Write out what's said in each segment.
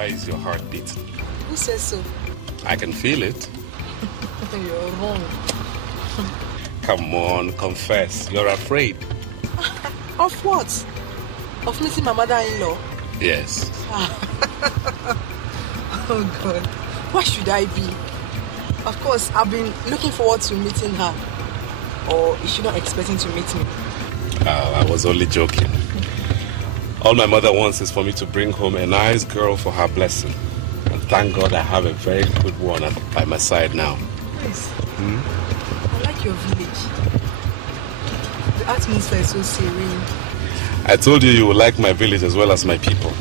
why is your heart beating? Who says so? I can feel it. You're wrong. Come on, confess. You're afraid. Of what? Of meeting my mother-in-law? Yes. Oh God. Why should I be? Of course, I've been looking forward to meeting her. Or is she not expecting to meet me? I was only joking. All my mother wants is for me to bring home a nice girl for her blessing. And thank God I have a very good one by my side now. Nice. I like your village. The atmosphere is so serene. I told you would like my village as well as my people.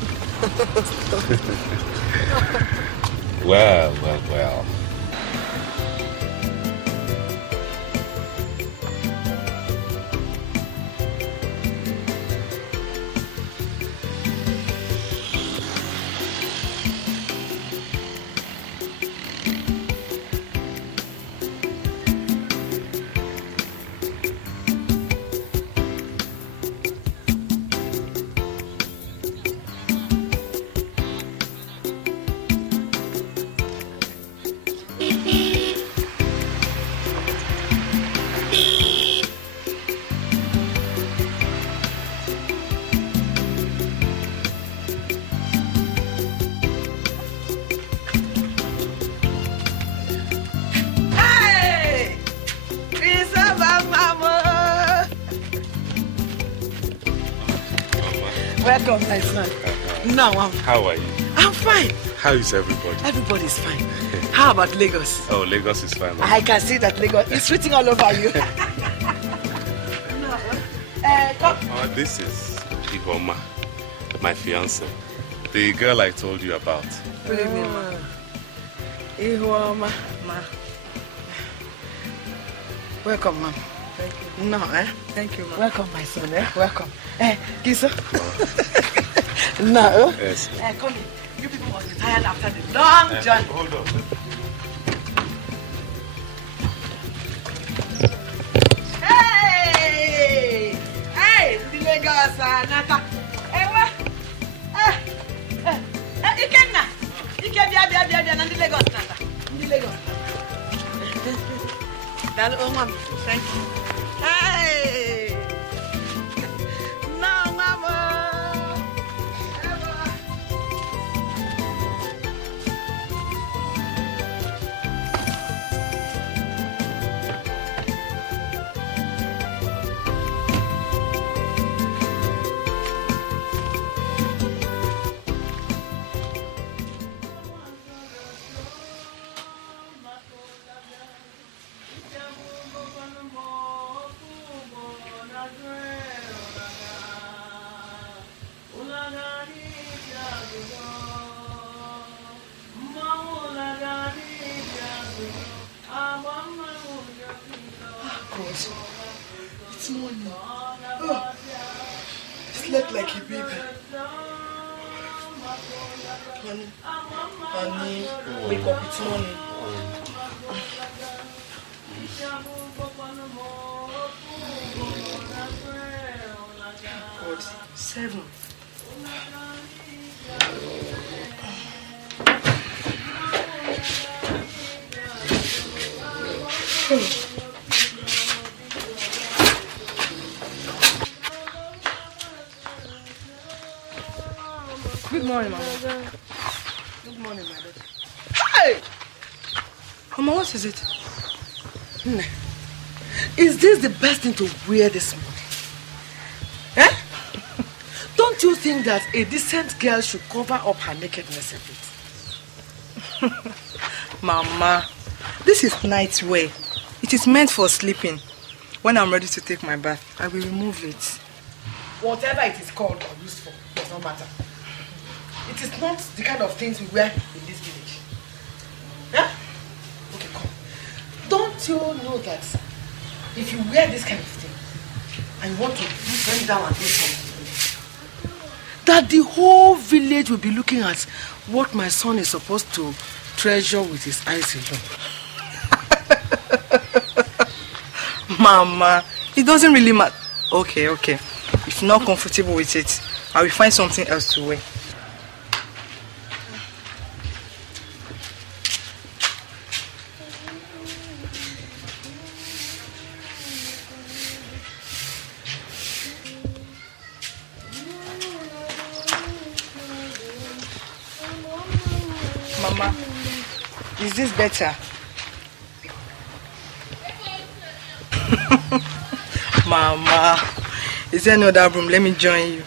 Well. Welcome, my son. Now, how are you? I'm fine. How is everybody? Everybody's fine. How about Lagos? Oh, Lagos is fine. I can see that Lagos is written all over you. Come. Oh, this is Chioma, my fiancée. The girl I told you about. Good evening, ma. Chioma, ma. Welcome, ma'am. Thank you. No, Thank you, ma'am. Welcome, my son, Welcome. Kiso. No. Yes. Come in. You people must be tired after the long journey. Hold on. Hey! The Lagos, Nata. Ikenna. Ikebia, and the Lagos, Nata. The Lagos. That mom. Thank you. Hey! No, mama. It's morning. Oh, slept like a baby. Honey, wake up, it's morning. God, 7. Good morning, Mama. Good morning, my daughter. Hey! Mama, what is it? Is this the best thing to wear this morning? Eh? Don't you think that a decent girl should cover up her nakedness a bit? Mama, this is night wear. It is meant for sleeping. When I'm ready to take my bath, I will remove it. Whatever it is called or used for, does not matter. It is not the kind of things we wear in this village. Yeah? Okay, come. Don't you know that if you wear this kind of thing and you want to bend down and do something, that the whole village will be looking at what my son is supposed to treasure with his eyes alone? Mama, it doesn't really matter. Okay. If you're not comfortable with it, I will find something else to wear. Mama, is this better? Mama, is there no other room? Let me join you.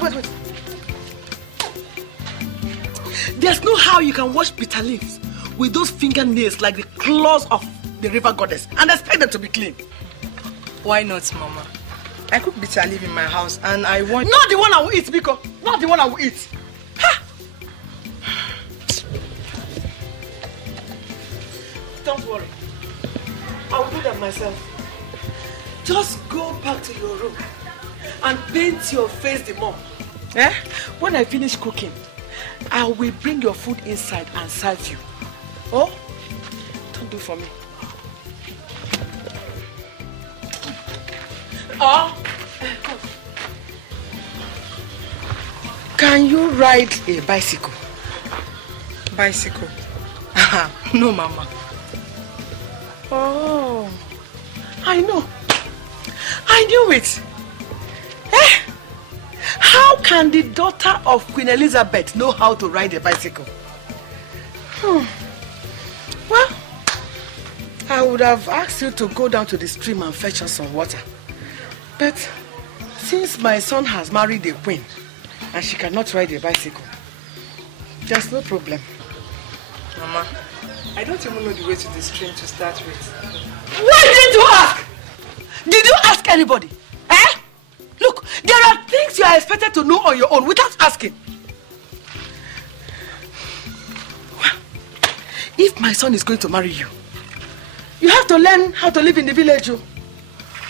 Wait. There's no how you can wash bitter leaves with those fingernails like the claws of the river goddess and expect them to be clean. Why not, Mama? I cook bitter leaf in my house and I want... Not the one I will eat, Biko. Not the one I will eat. Ha! Don't worry. I will do that myself. Just go back to your room and paint your face the more. Eh? When I finish cooking, I will bring your food inside and serve you. Oh? Don't do for me. Oh? Can you ride a bicycle? Bicycle? No, Mama. Oh, I know. I knew it. Eh? How can the daughter of Queen Elizabeth know how to ride a bicycle? Well, I would have asked you to go down to the stream and fetch us some water. But since my son has married a queen and she cannot ride a bicycle, there's no problem. Mama, I don't even know the way to the stream to start with. Why didn't you ask? Did you ask anybody? Eh? Look, there are things you are expected to know on your own without asking. Well, if my son is going to marry you, you have to learn how to live in the village. Oh.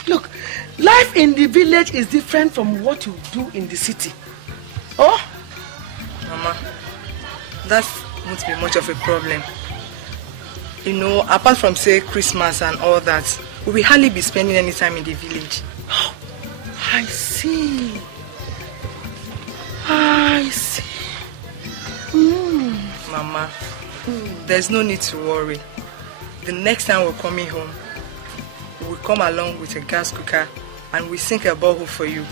Look, life in the village is different from what you do in the city. Oh? Mama, that won't be much of a problem. You know, apart from, say, Christmas and all that, we will hardly be spending any time in the village. Oh, I see. I see. Mama, there's no need to worry. The next time we're coming home, we'll come along with a gas cooker and we sink a borehole for you.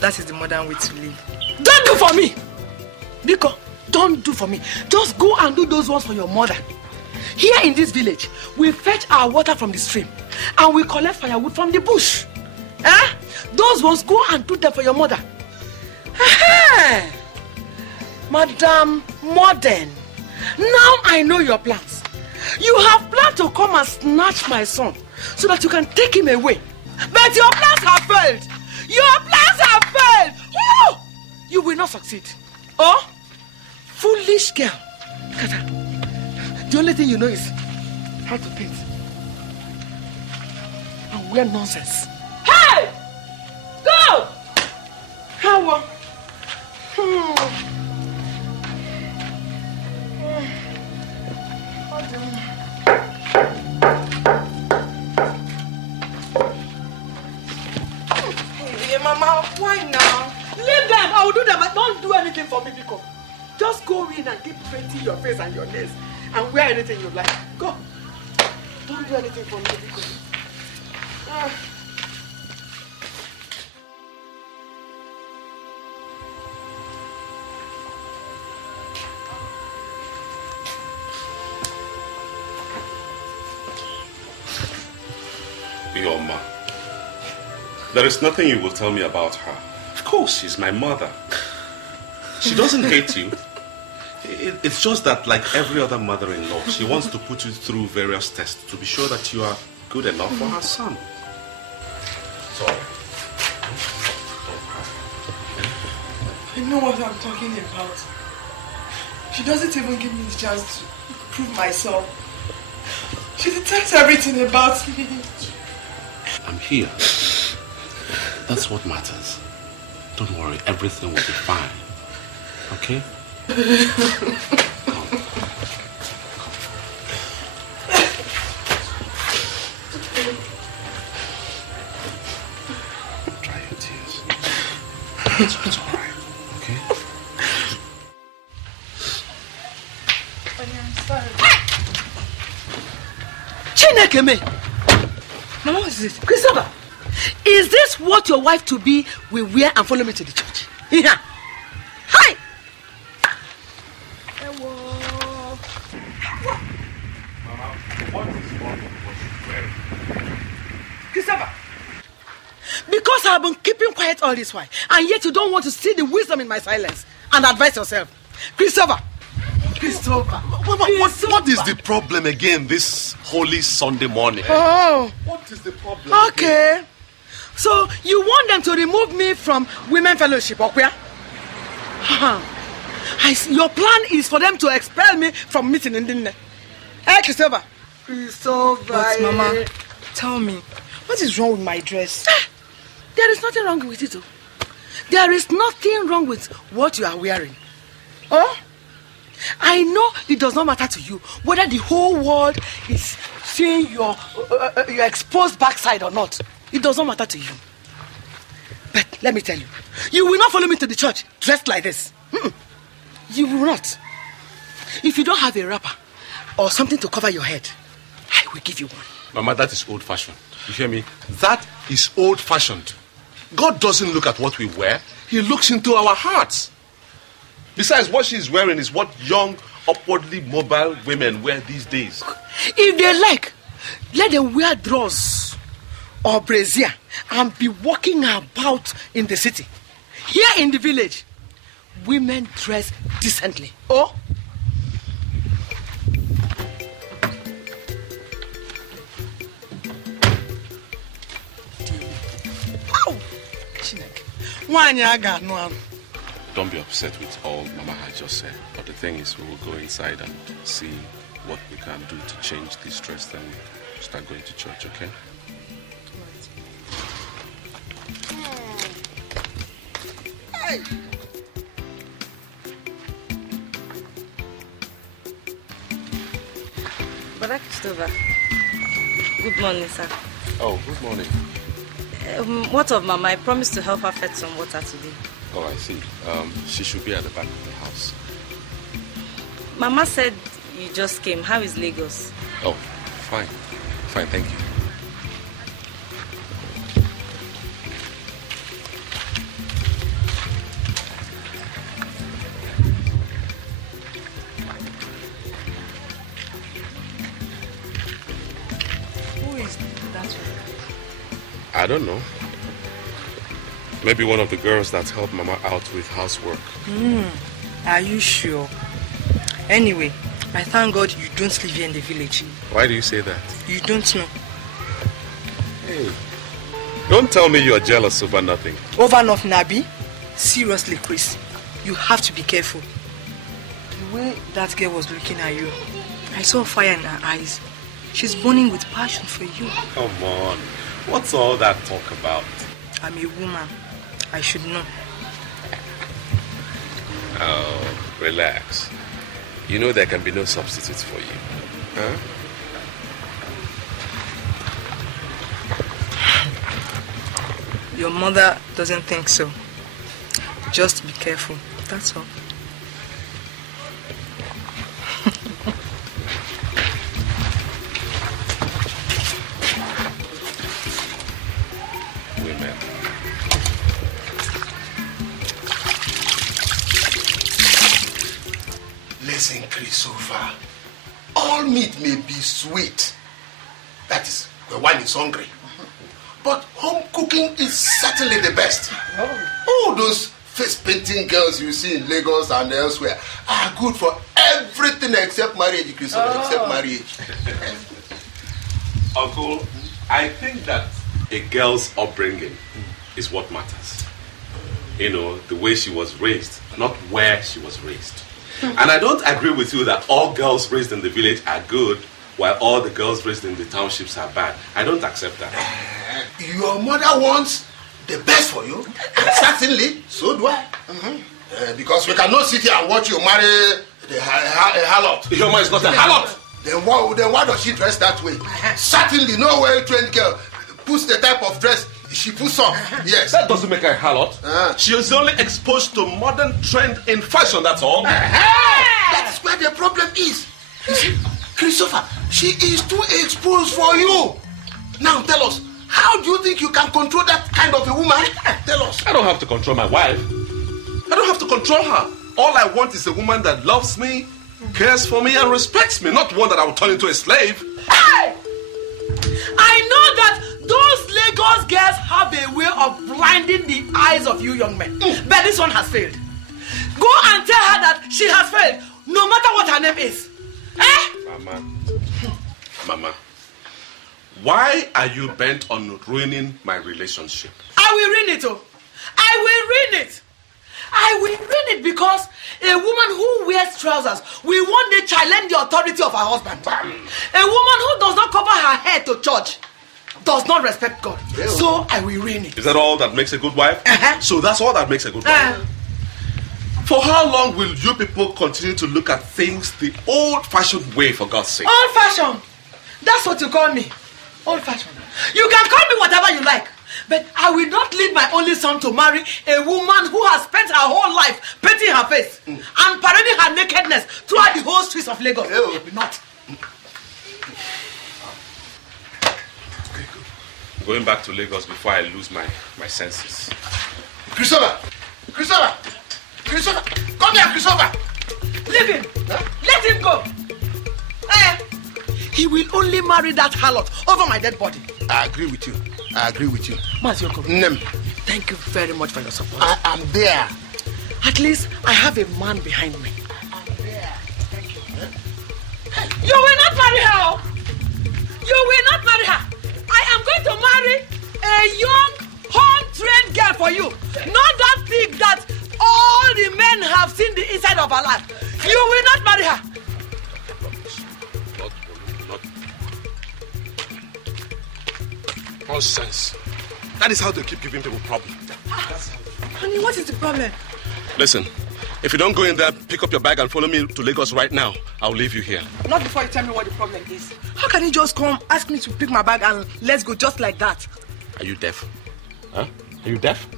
That is the modern way to live. Don't do for me! Biko, don't do for me. Just go and do those ones for your mother. Here in this village, we fetch our water from the stream and we collect firewood from the bush. Eh? Those ones, go and do them for your mother. Madam Modern, now I know your plans. You have planned to come and snatch my son so that you can take him away. But your plans have failed. Your plans have failed. Woo! You will not succeed. Oh? Foolish girl. Kata, the only thing you know is how to paint. And wear nonsense. Hey! Go! How? Hey, Mama, why now? Leave them. I will do them. Don't do anything for me, Biko. Just go in and keep painting your face and your nails and wear anything you like. Go. Don't do anything for me, Biko. Chioma, there is nothing you will tell me about her. Of course, she's my mother. She doesn't hate you. It's just that, like every other mother-in-law, she wants to put you through various tests to be sure that you are good enough for her son. So, You know what I'm talking about. She doesn't even give me the chance to prove myself. She detests everything about me. I'm here. That's what matters. Don't worry, everything will be fine. Okay? Come. Dry your tears. It's all right. Okay? I'm sorry. Chineke me! Mama, what is this? Christopher, is this what your wife-to-be will wear and follow me to the church? Yeah. Hi! Mama, what is wrong with what she's wearing? Christopher, because I've been keeping quiet all this while, and yet you don't want to see the wisdom in my silence and advise yourself. Christopher! Christopher! What is the problem again this holy Sunday morning? Oh. What is the problem? Okay. Again? So you want them to remove me from women fellowship, okay? Your plan is for them to expel me from meeting in the Hey, Christopher. Christopher. But Mama, tell me, what is wrong with my dress? There is nothing wrong with it. There is nothing wrong with what you are wearing. Oh? I know it does not matter to you whether the whole world is seeing your exposed backside or not. It does not matter to you. But let me tell you, you will not follow me to the church dressed like this. You will not. If you don't have a wrapper or something to cover your head, I will give you one. Mama, that is old-fashioned. You hear me? That is old-fashioned. God doesn't look at what we wear. He looks into our hearts. Besides, what she's wearing is what young, upwardly mobile women wear these days. If they like, let them wear drawers or brassiere and be walking about in the city. Here in the village, women dress decently. Oh? Wow! Don't be upset with all Mama had just said. But the thing is, we will go inside and see what we can do to change this dress, then start going to church, okay? Hey! Brother Christopher, good morning, sir. Oh, good morning. What of Mama? I promised to help her fetch some water today. Oh, I see. She should be at the back of the house. Mama said you just came. How is Lagos? Oh, fine. Fine, thank you. Who is that one? I don't know. Maybe one of the girls that helped Mama out with housework. Are you sure? Anyway, I thank God you don't live here in the village. Why do you say that? You don't know. Hey, don't tell me you're jealous over nothing. Over nothing, Abby? Seriously, Chris, you have to be careful. The way that girl was looking at you, I saw fire in her eyes. She's burning with passion for you. Come on. What's all that talk about? I'm a woman. I should know. Oh, relax. You know there can be no substitutes for you. Huh? Your mother doesn't think so. Just be careful. That's all. Women. Listen, Christopher. All meat may be sweet. That is, when one is hungry. But home cooking is certainly the best. All those face-painting girls you see in Lagos and elsewhere are good for everything except marriage, Christopher, except marriage. Uncle, I think that a girl's upbringing is what matters. you know, the way she was raised, not where she was raised. And I don't agree with you that all girls raised in the village are good, while all the girls raised in the townships are bad. I don't accept that. Your mother wants the best for you. Certainly, so do I. Because we cannot sit here and watch you marry a harlot. Chioma is not a harlot. Then why does she dress that way? Certainly, no well-trained girl puts the type of dress she puts on. Yes. That doesn't make her a harlot. She is only exposed to modern trend in fashion, that's all. That is where the problem is. You see, Christopher, she is too exposed for you. Now tell us, how do you think you can control that kind of a woman? Tell us. I don't have to control my wife. I don't have to control her. All I want is a woman that loves me, cares for me, and respects me, not one that I will turn into a slave. Hey! I know that those Lagos girls have a way of blinding the eyes of you young men. But this one has failed. Go and tell her that she has failed, no matter what her name is. Mama, why are you bent on ruining my relationship? I will ruin it, oh. I will ruin it. I will ruin it because a woman who wears trousers will one day challenge the authority of her husband. A woman who does not cover her head to church does not respect God. So I will ruin it. Is that all that makes a good wife? So that's all that makes a good wife? For how long will you people continue to look at things the old-fashioned way, for God's sake? Old-fashioned? That's what you call me. Old-fashioned. You can call me whatever you like. But I will not leave my only son to marry a woman who has spent her whole life painting her face and parading her nakedness throughout the whole streets of Lagos. I will not. Going back to Lagos before I lose my senses. Christopher! Christopher! Christopher! Come here, Christopher! Leave him! Let him go! He will only marry that harlot over my dead body. I agree with you. Mazioko, Nem. Thank you very much for your support. I am there. At least I have a man behind me. I'm there. Thank you. You will not marry her. You will not marry her. I am going to marry a young, home-trained girl for you. Not that pig that all the men have seen the inside of her life. You will not marry her. Nonsense. That is how they keep giving people problems. Honey, what is the problem? Listen, if you don't go in there, pick up your bag and follow me to Lagos right now, I'll leave you here. Not before you tell me what the problem is. How can you just come, ask me to pick my bag and let's go just like that? Are you deaf? Huh? Are you deaf?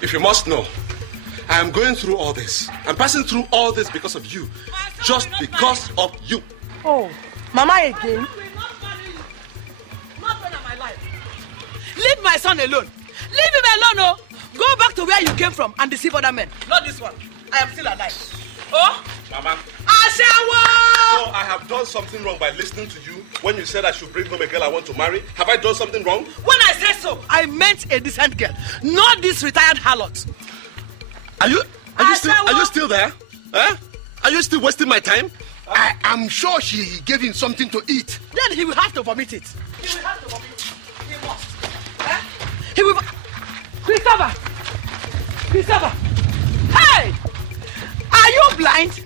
If you must know, I am going through all this. I'm passing through all this because of you. Just because of you. Oh, Mama again? Not one of my life. Leave my son alone. Leave him alone, oh. Go back to where you came from and deceive other men. Not this one. I am still alive. Oh? Mama. Ashawo! So I have done something wrong by listening to you when you said I should bring home a girl I want to marry. Have I done something wrong? When I said so, I meant a decent girl, not this retired harlot. Are you still there? Huh? Are you still wasting my time? I am sure she gave him something to eat. Then he will have to vomit it. He will have to vomit it. He must. He will. Christopher! Hey! Are you blind?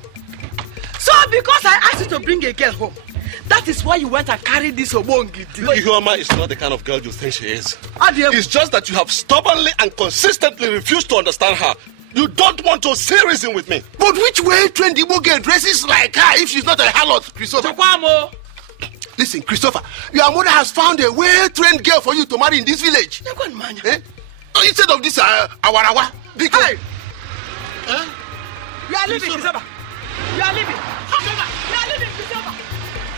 So because I asked you to bring a girl home, that is why you went and carried this obongi. Chioma is not the kind of girl you think she is. Adieu. It's just that you have stubbornly and consistently refused to understand her. You don't want to say reason with me. But which way trained Igbo girl dresses like her if she's not a harlot, Christopher? Chukwamo. Listen, Christopher, your mother has found a well-trained girl for you to marry in this village. Eh? Instead of this awarawa. Because... Hey! You are leaving, Christopher. You are leaving. You are leaving, Christopher.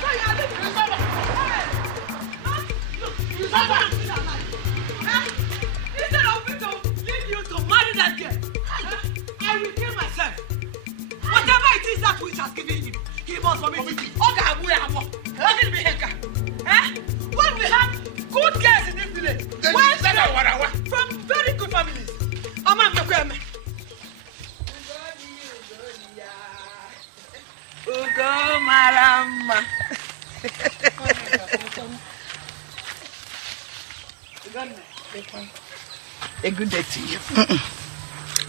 No, you are leaving, Christopher. Hey! Look, Christopher. Instead of me to leave you to marry that girl, I will kill myself. Whatever it is that which has given him, he must vomit it. When we have good girls in this village, from very good families. Ugo mara Mama. A good day to you.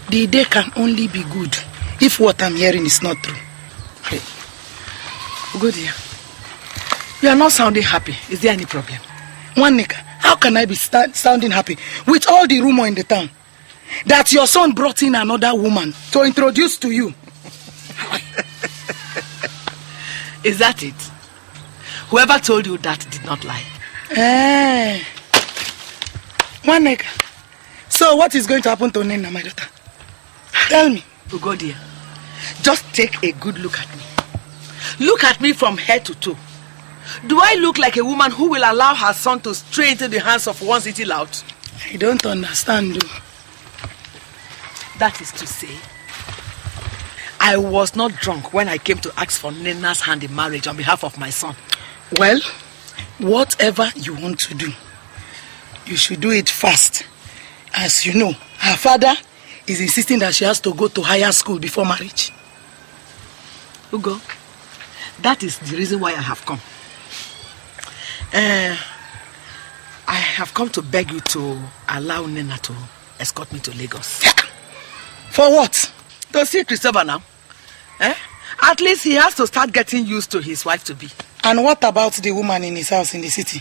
The day can only be good if what I'm hearing is not true. Hey. Good dear. You are not sounding happy. Is there any problem? One nigga, how can I be sounding happy with all the rumor in the town that your son brought in another woman to introduce to you? Is that it? Whoever told you that did not lie. One nigga. So what is going to happen to Nena, my daughter? Tell me. Ugo dear, just take a good look at me. Look at me from head to toe. Do I look like a woman who will allow her son to stray into the hands of one city lout? I don't understand. That is to say, I was not drunk when I came to ask for Nena's hand in marriage on behalf of my son. Well, whatever you want to do, you should do it fast. As you know, her father is insisting that she has to go to higher school before marriage. Ugo, that is the reason why I have come. I have come to beg you to allow Nena to escort me to Lagos. For what? To see Christopher now. At least he has to start getting used to his wife-to-be. And what about the woman in his house in the city?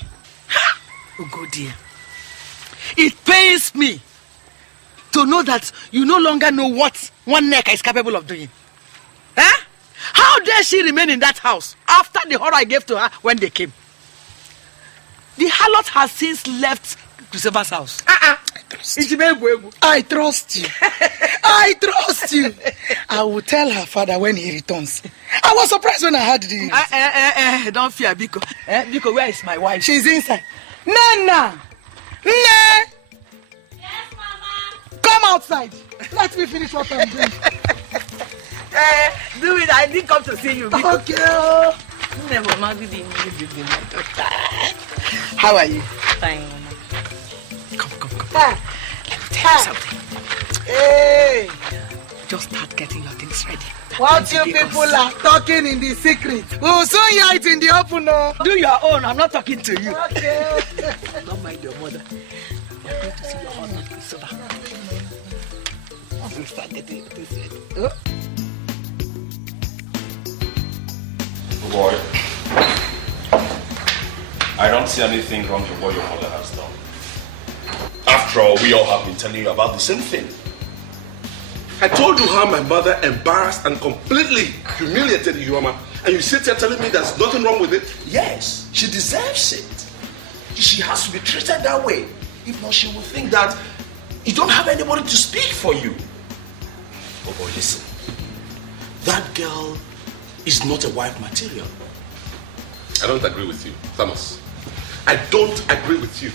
Ugo dear, it pains me to know that you no longer know what one Neka is capable of doing. How dare she remain in that house after the horror I gave to her when they came? The harlot has since left Christopher's house. I trust you. I trust you. I will tell her father when he returns. I was surprised when I heard the news. Don't fear, Biko. Biko, where is my wife? She's inside. Nana! Nana! Yes, Mama. Come outside. Let me finish what I'm doing. Do it. I didn't come to see you, Biko. Okay. Never, Mama, good evening. How are you? Fine, Mama. Come. Let me tell you something. Hey! Just start getting your things ready. What you people are talking in the secret? We'll soon hear it in the open. No? Do your own. I'm not talking to you. Okay. Don't mind your mother. You're going to see your husband, Christopher. We'll start getting this ready. Boy, I don't see anything wrong with what your mother has done. After all, we all have been telling you about the same thing. I told you how my mother embarrassed and completely humiliated Chioma, and you sit here telling me there's nothing wrong with it? Yes, she deserves it. She has to be treated that way. If not, she will think that you don't have anybody to speak for you. Oh boy, listen. That girl is not a wife material. I don't agree with you, Thomas. I don't agree with you.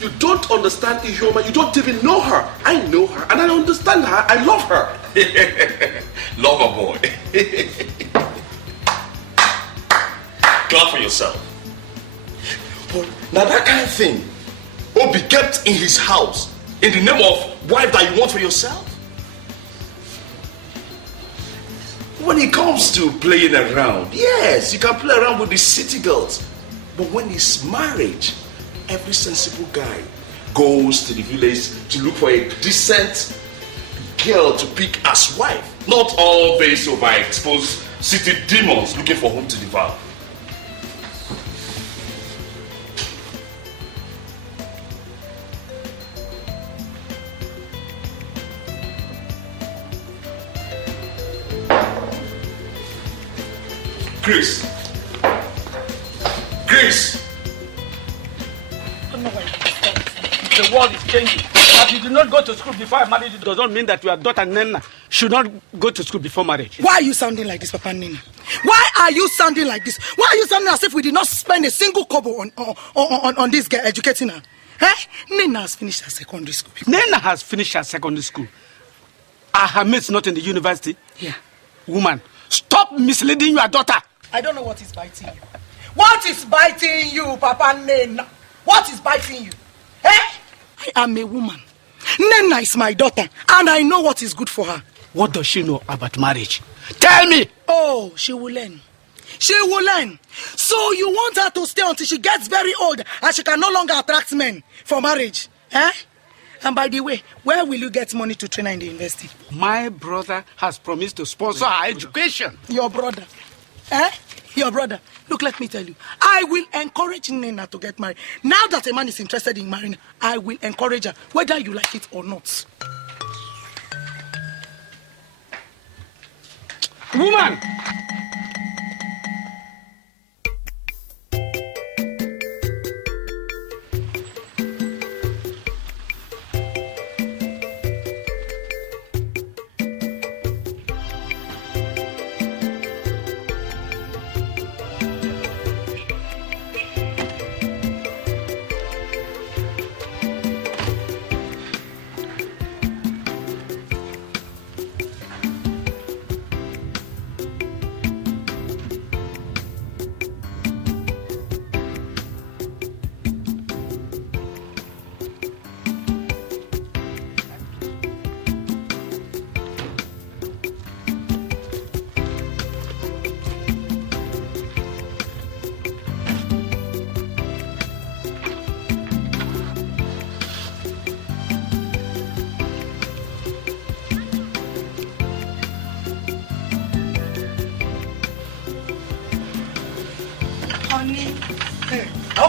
You don't understand Chioma. You don't even know her. I know her and I understand her. I love her. Love her, boy. Clap for yourself. But now that kind of thing will be kept in his house in the name of wife that you want for yourself. When it comes to playing around, yes, you can play around with the city girls. But when it's marriage, every sensible guy goes to the village to look for a decent girl to pick as wife. Not all these overexposed city demons looking for whom to devour. Chris! The world is changing. That you do not go to school before I married you does not mean that your daughter Nena should not go to school before marriage. Why are you sounding like this, Papa Nina? Why are you sounding like this? Why are you sounding as if we did not spend a single kobo on this girl educating her? Nena has finished her secondary school. Nena has finished her secondary school. Are her mates not in the university? Yeah. Woman, stop misleading your daughter. I don't know what is biting you. What is biting you, Papa Nena? What is biting you? I am a woman. Nena is my daughter, and I know what is good for her. What does she know about marriage? Tell me! Oh, she will learn. She will learn. So you want her to stay until she gets very old and she can no longer attract men for marriage? Eh? And by the way, where will you get money to train her in the university? My brother has promised to sponsor her education. Your brother? Eh? Your brother? Look, let me tell you. I will encourage Nena to get married. Now that a man is interested in marrying, I will encourage her, whether you like it or not. Woman!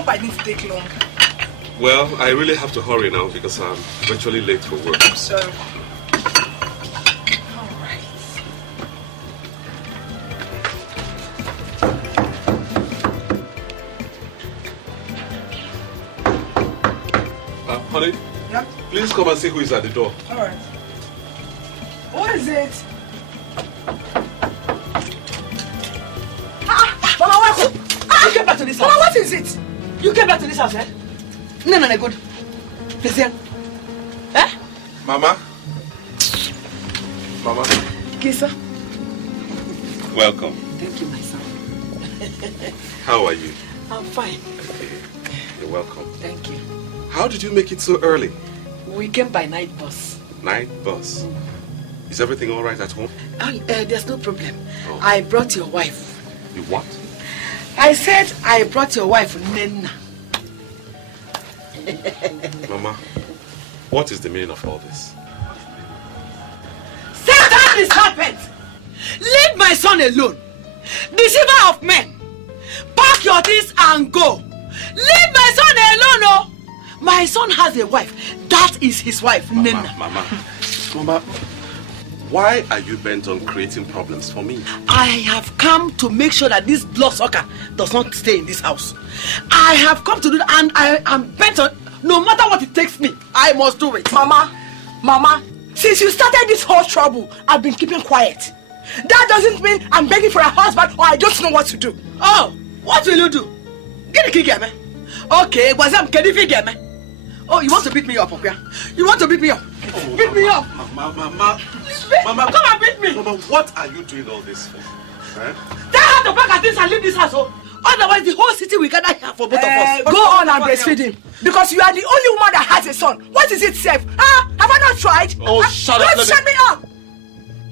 I need to take long. Well, I really have to hurry now because I'm virtually late for work. So, all right. Honey? Yeah? Please come and see who is at the door. All right. What is it? Mama, welcome. You came back to this house. Mama, what is it? You came back to this house, eh? No, good. Listen. Eh? Mama? Mama? Kisa. Welcome. Thank you, my son. How are you? I'm fine. Okay. You're welcome. Thank you. How did you make it so early? We came by night bus. Night bus? Is everything all right at home? There's no problem. Oh. I brought your wife. You what? I said I brought your wife, Nena. Mama, what is the meaning of all this? Satan is serpent! Leave my son alone! Deceiver of men! Pack your things and go! Leave my son alone, oh! My son has a wife. That is his wife, Nena. Mama, why are you bent on creating problems for me? I have come to make sure that this bloodsucker does not stay in this house. I have come to do that, and I am bent on, no matter what it takes me, I must do it. Mama, since you started this whole trouble, I've been keeping quiet. That doesn't mean I'm begging for a husband or I don't know what to do. Oh, what will you do? Get a key game, eh? Okay, what's up? Can you figure me? Oh, you want to beat me up, okay? You want to beat me up? Oh, beat me up! Mama, come and beat me! Mama, what are you doing all this for? Eh? Tell her to pack her things and leave this house, oh. Otherwise, the whole city will gather here for both of us. Go on and breastfeed him. Because you are the only woman that has a son. What is it, safe? Huh? Have I not tried? Oh, shut up. Don't shut me up!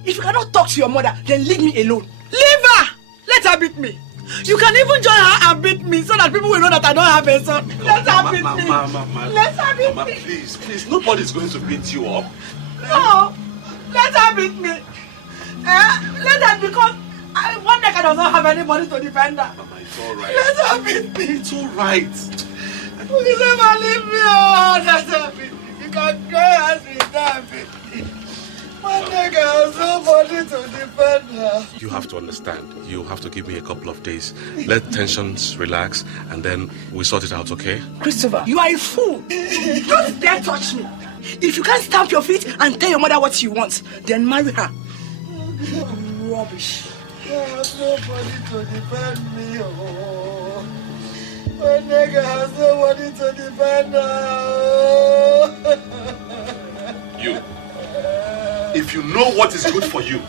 If you cannot talk to your mother, then leave me alone. Leave her! Let her beat me. You can even join her and beat me so that people will know that I don't have a son. Let her beat me. Let her beat me. Please, nobody's going to beat you up. No, let her beat me. Let her, because one day I does not have anybody to defend her. Mama, it's all right. Let her beat me. It's all right. Please never leave me. Oh, let her beat me. You can cry as me, let her beat me. One day I has nobody to defend her. You have to understand. You have to give me a couple of days. Let tensions relax, and then we sort it out, okay? Christopher, you are a fool. Don't dare touch me. If you can't stamp your feet and tell your mother what she wants, then marry her. Rubbish. There's nobody to defend me. Oh. My nigga has nobody to defend her. You. If you know what is good for you,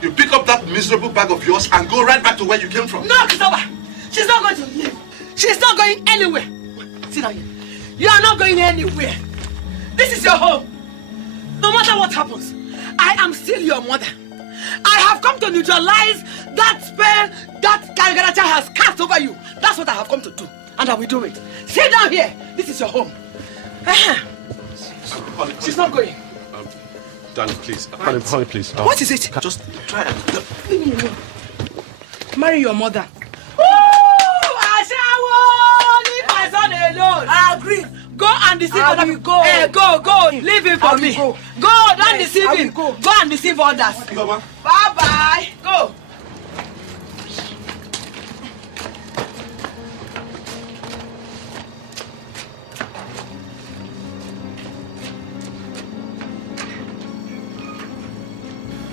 you pick up that miserable bag of yours and go right back to where you came from. No, Christopher. She's not going to leave. She's not going anywhere. Sit down here. You are not going anywhere. This is your home. No matter what happens, I am still your mother. I have come to neutralize that spell that Kangaracha has cast over you. That's what I have come to do. And I will do it. Sit down here. This is your home. She's not going. Darling, please. Honey, please. What is it? Just try and... Leave me alone. Marry your mother. Leave my son alone. I agree. Go and deceive other people. Go. Leave him for me. Go. Don't deceive him. Go and deceive others. Bye-bye. Go.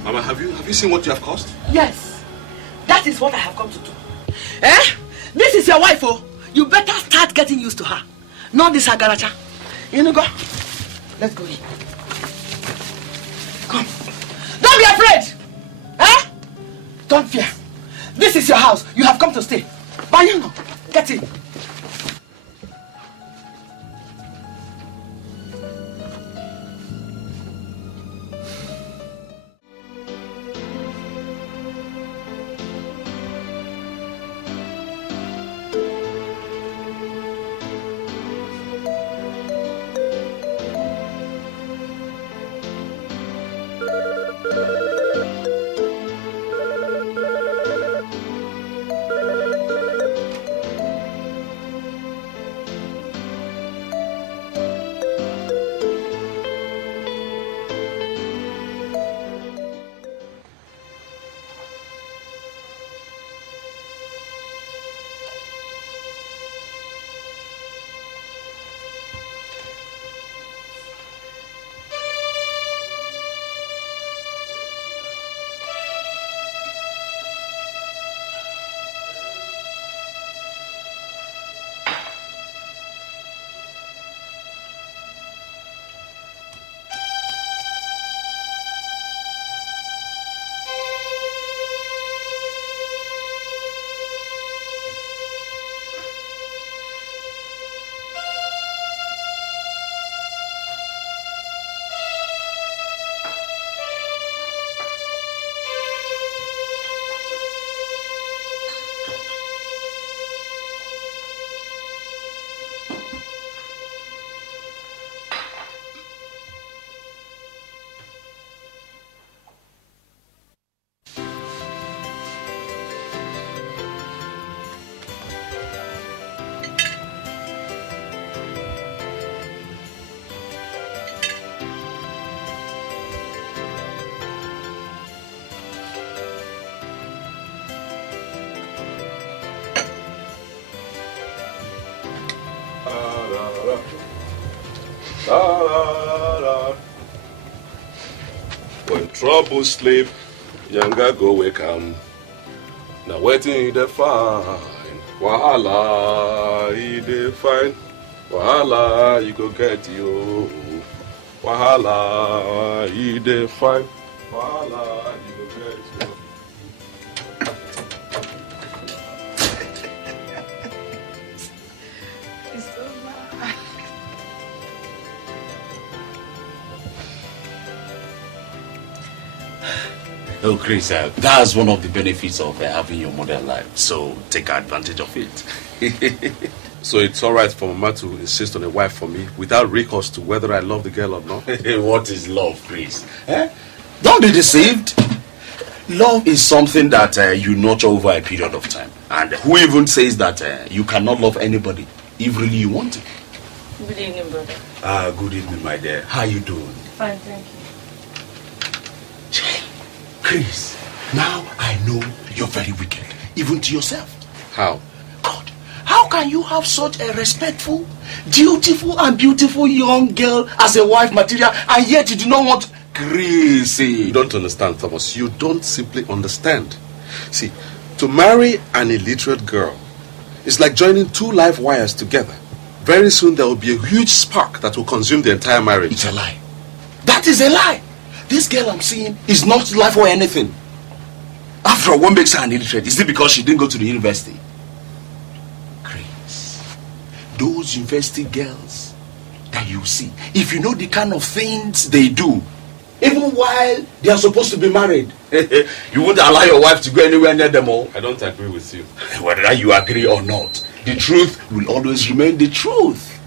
Mama, have you seen what you have caused? Yes. That is what I have come to do. This is your wife, oh. You better start getting used to her. Not this Agaracha. You know, go. Let's go in. Come. Don't be afraid. Don't fear. This is your house. You have come to stay. Bayano, get in. When trouble sleep, younger go wake 'em. Now waiting they find wahala, they find wahala, you go get you. Wahala, they find wahala, you go get you. Oh, Chris, that's one of the benefits of having your mother alive. So take advantage of it. So it's all right for Mama to insist on a wife for me without recourse to whether I love the girl or not? What is love, Chris? Don't be deceived. Love is something that you nurture over a period of time. And who even says that you cannot love anybody if really you want to? Good evening, brother. Good evening, my dear. How you doing? Fine, thank you. Chris, now I know you're very wicked, even to yourself. How? God, how can you have such a respectful, dutiful, and beautiful young girl as a wife material, and yet you do not want Chris? You don't understand, Thomas. You don't simply understand. See, to marry an illiterate girl is like joining two live wires together. Very soon there will be a huge spark that will consume the entire marriage. It's a lie. That is a lie. This girl I'm seeing is not life or anything. After all, what makes her an illiterate? Is it because she didn't go to the university? Chris, those university girls that you see, if you know the kind of things they do, Even while they are supposed to be married. You won't allow your wife to go anywhere near them all. I don't agree with you. Whether you agree or not, the truth will always remain the truth.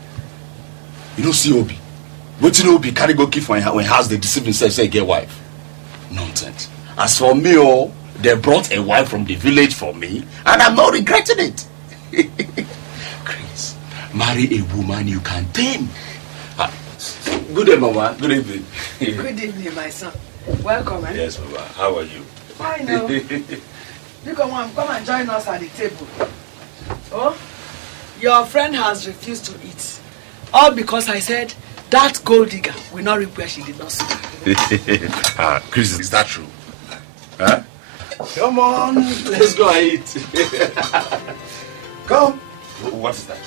You don't see Obi. What you know, Obi carry go keep when house they deceive themselves say get wife. Nonsense. As for me, they brought a wife from the village for me, and I'm not regretting it. Chris, marry a woman you can tame. Good day, Mama. Good evening. Good evening, my son. Welcome, eh? Yes, Mama. How are you? Fine, no. You come and join us at the table. Oh, your friend has refused to eat. All because I said that gold digger will not reap where she did not sow. Chris, is that true? Huh? Come on, let's go and eat. Come. What is that?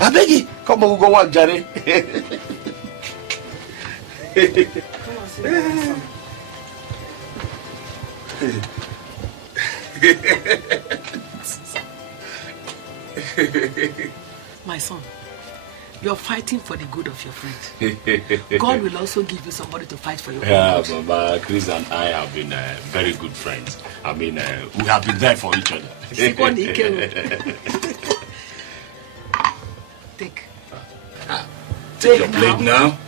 I beg you. Come on, we'll go walk, Jerry. Come on, sit down, my son, you're fighting for the good of your friend. God will also give you somebody to fight for your good. Mama, Chris and I have been very good friends. I mean, we have been there for each other. Take. Take your plate now.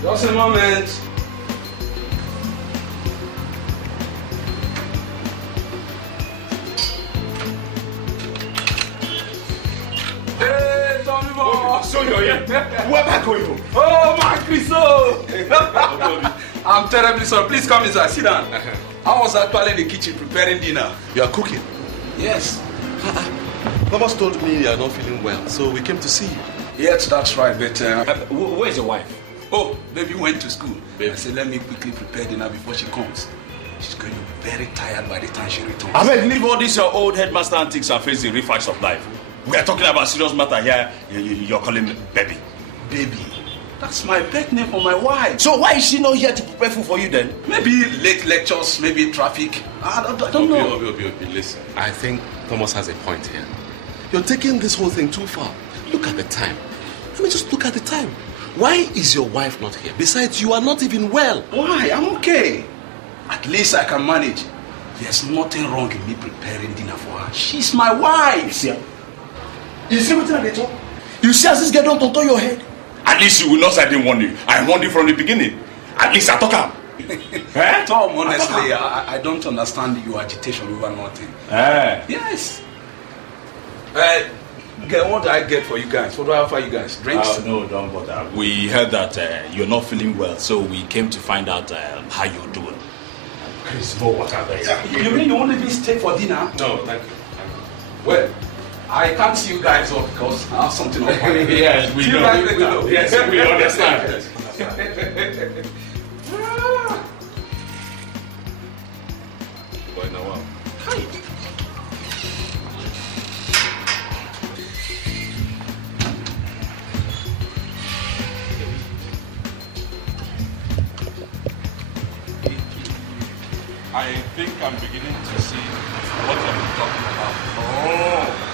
Just a moment. Hey, Tommy boy. So you're here. Where am I going home? Oh, my Chriso. I'm terribly sorry. Please come inside. Sit down. I was actually in the kitchen preparing dinner. You are cooking? Yes. Thomas told me you are not feeling well, so we came to see you. Yes, that's right, but... Where's your wife? Oh, baby went to school. Baby. I said, let me quickly prepare dinner before she comes. She's going to be very tired by the time she returns. I mean, leave all this your old headmaster antics and face the real facts of life. We are talking about serious matter here. You're calling me baby. Baby. That's my pet name for my wife. So why is she not here to prepare food for you then? Maybe late lectures, maybe traffic. I don't know. Obi, listen. I think Thomas has a point here. You're taking this whole thing too far. Look at the time. I mean, just look at the time. Why is your wife not here? Besides, you are not even well. Why? I'm okay. At least I can manage. There's nothing wrong in me preparing dinner for her. She's my wife. You see what I talk? You see as this girl don't turn your head? At least you will not say I didn't warn you. I warned you from the beginning. At least I talk her. Tom, honestly, I don't understand your agitation over nothing. Yes. What do I get for you guys? What do I offer you guys? Drinks? No, don't bother. We heard that you're not feeling well, so we came to find out how you're doing. Chris, no water there. You mean you won't let me stay for dinner? No, thank you. Well, I can't see you guys off because I have something on my mind. Yes, we know. Yes, we understand. Boy, now, wow. I think I'm beginning to see what you're talking about. Oh!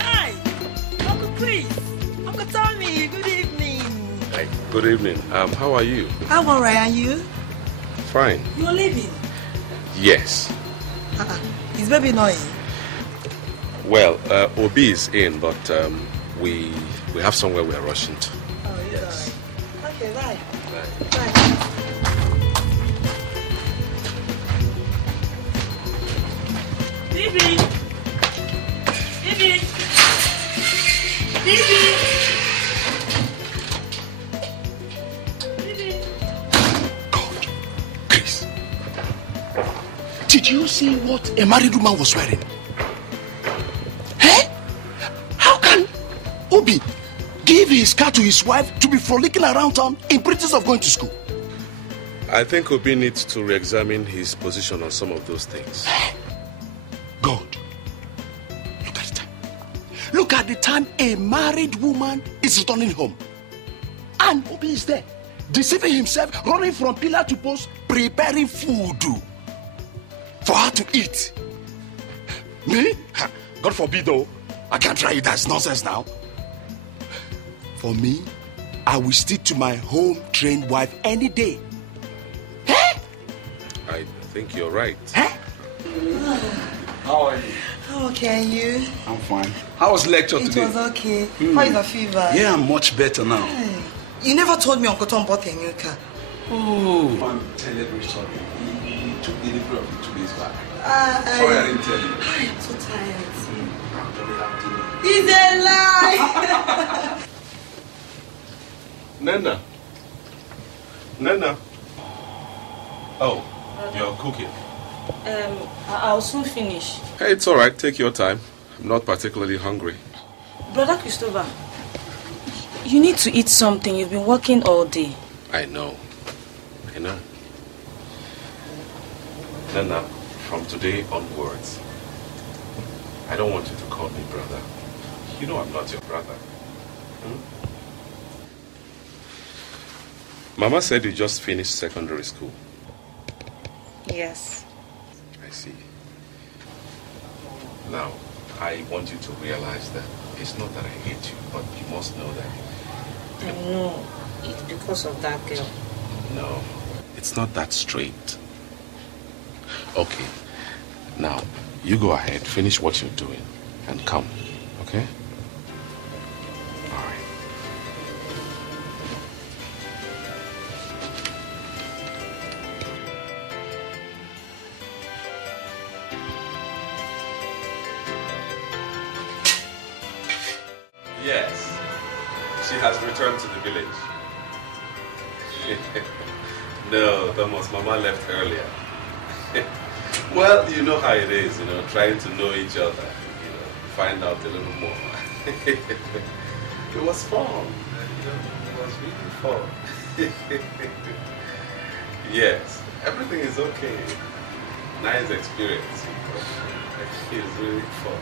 Hi, Uncle Chris, Uncle Tommy, good evening. Hi, good evening. How are you? I'm alright, and you? Fine. You're leaving? Yes. Is baby not in? Well, Obi is in, but we have somewhere we're rushing to. Oh, yes. Okay, bye. Bye. Bibi! Bibi! Bibi! God, Chris. Did you see what a married woman was wearing? Hey? How can Obi give his car to his wife to be frolicking around town in pretense of going to school? I think Obi needs to re-examine his position on some of those things. God, look at the time. Look at the time a married woman is returning home. And Obi is there, deceiving himself, running from pillar to post, preparing food for her to eat. Me? God forbid though. I can't try it. That's nonsense now. For me, I will stick to my home-trained wife any day. Hey? I think you're right. Hey? How are you? Okay, and you? I'm fine. How was lecture today? It was okay. How is the fever? Yeah, I'm much better now. Hey. You never told me Uncle Tom bought a new car. Oh, I'm terribly sorry. He took delivery of it 2 days back. Sorry I didn't tell you. I'm so tired. I'm very happy. It's a lie! Nana. Oh, you're cooking. I'll soon finish. Hey, it's all right. Take your time. I'm not particularly hungry. Brother Christopher, you need to eat something. You've been working all day. I know. Nana, from today onwards, I don't want you to call me brother. You know I'm not your brother. Mama said you just finished secondary school. Yes. I see. Now, I want you to realize that it's not that I hate you, but you must know that. I know. It's because of that girl. No, it's not that straight. Okay. Now, you go ahead, finish what you're doing, and come. Okay? All right. Yes, she has returned to the village. No, Thomas, Mama left earlier. Well, you know how it is, trying to know each other, find out a little more. It was fun, it was really fun. Yes, everything is okay. Nice experience. It's really fun.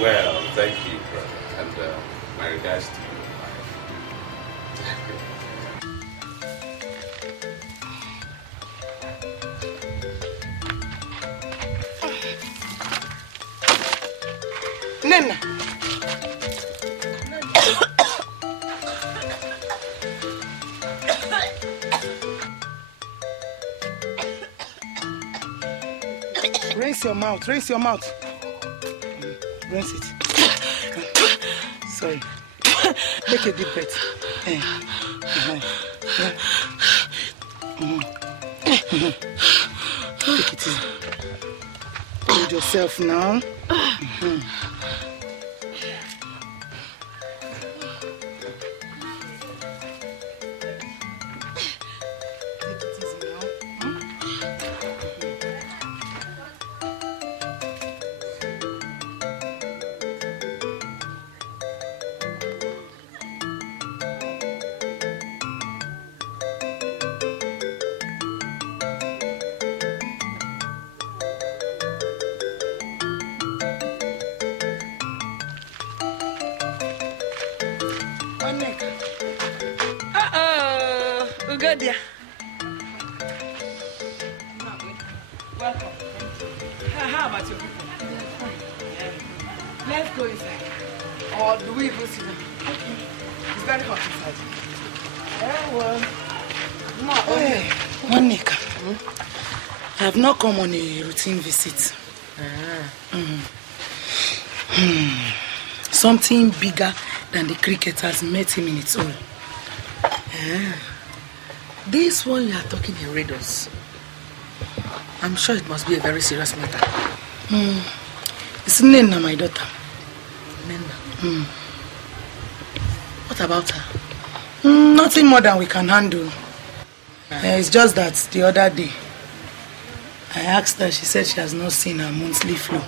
Well, thank you, brother, and my regards to you. Nana. Rinse your mouth, rinse your mouth. Rinse it. Sorry. Take a deep breath. Take it easy. Hold yourself now. Ugodia. Welcome. How about your people? Let's go inside. Or do we even sit down? Okay. It's very hot inside. Yeah, well. Hey, one neck. I have not come on a routine visit. Something bigger than the cricket has met him in its own. This one you are talking in riddles. I'm sure it must be a very serious matter. It's Nena, my daughter. Nena? What about her? Nothing more than we can handle. It's just that the other day, I asked her, she said she has not seen her monthly flow.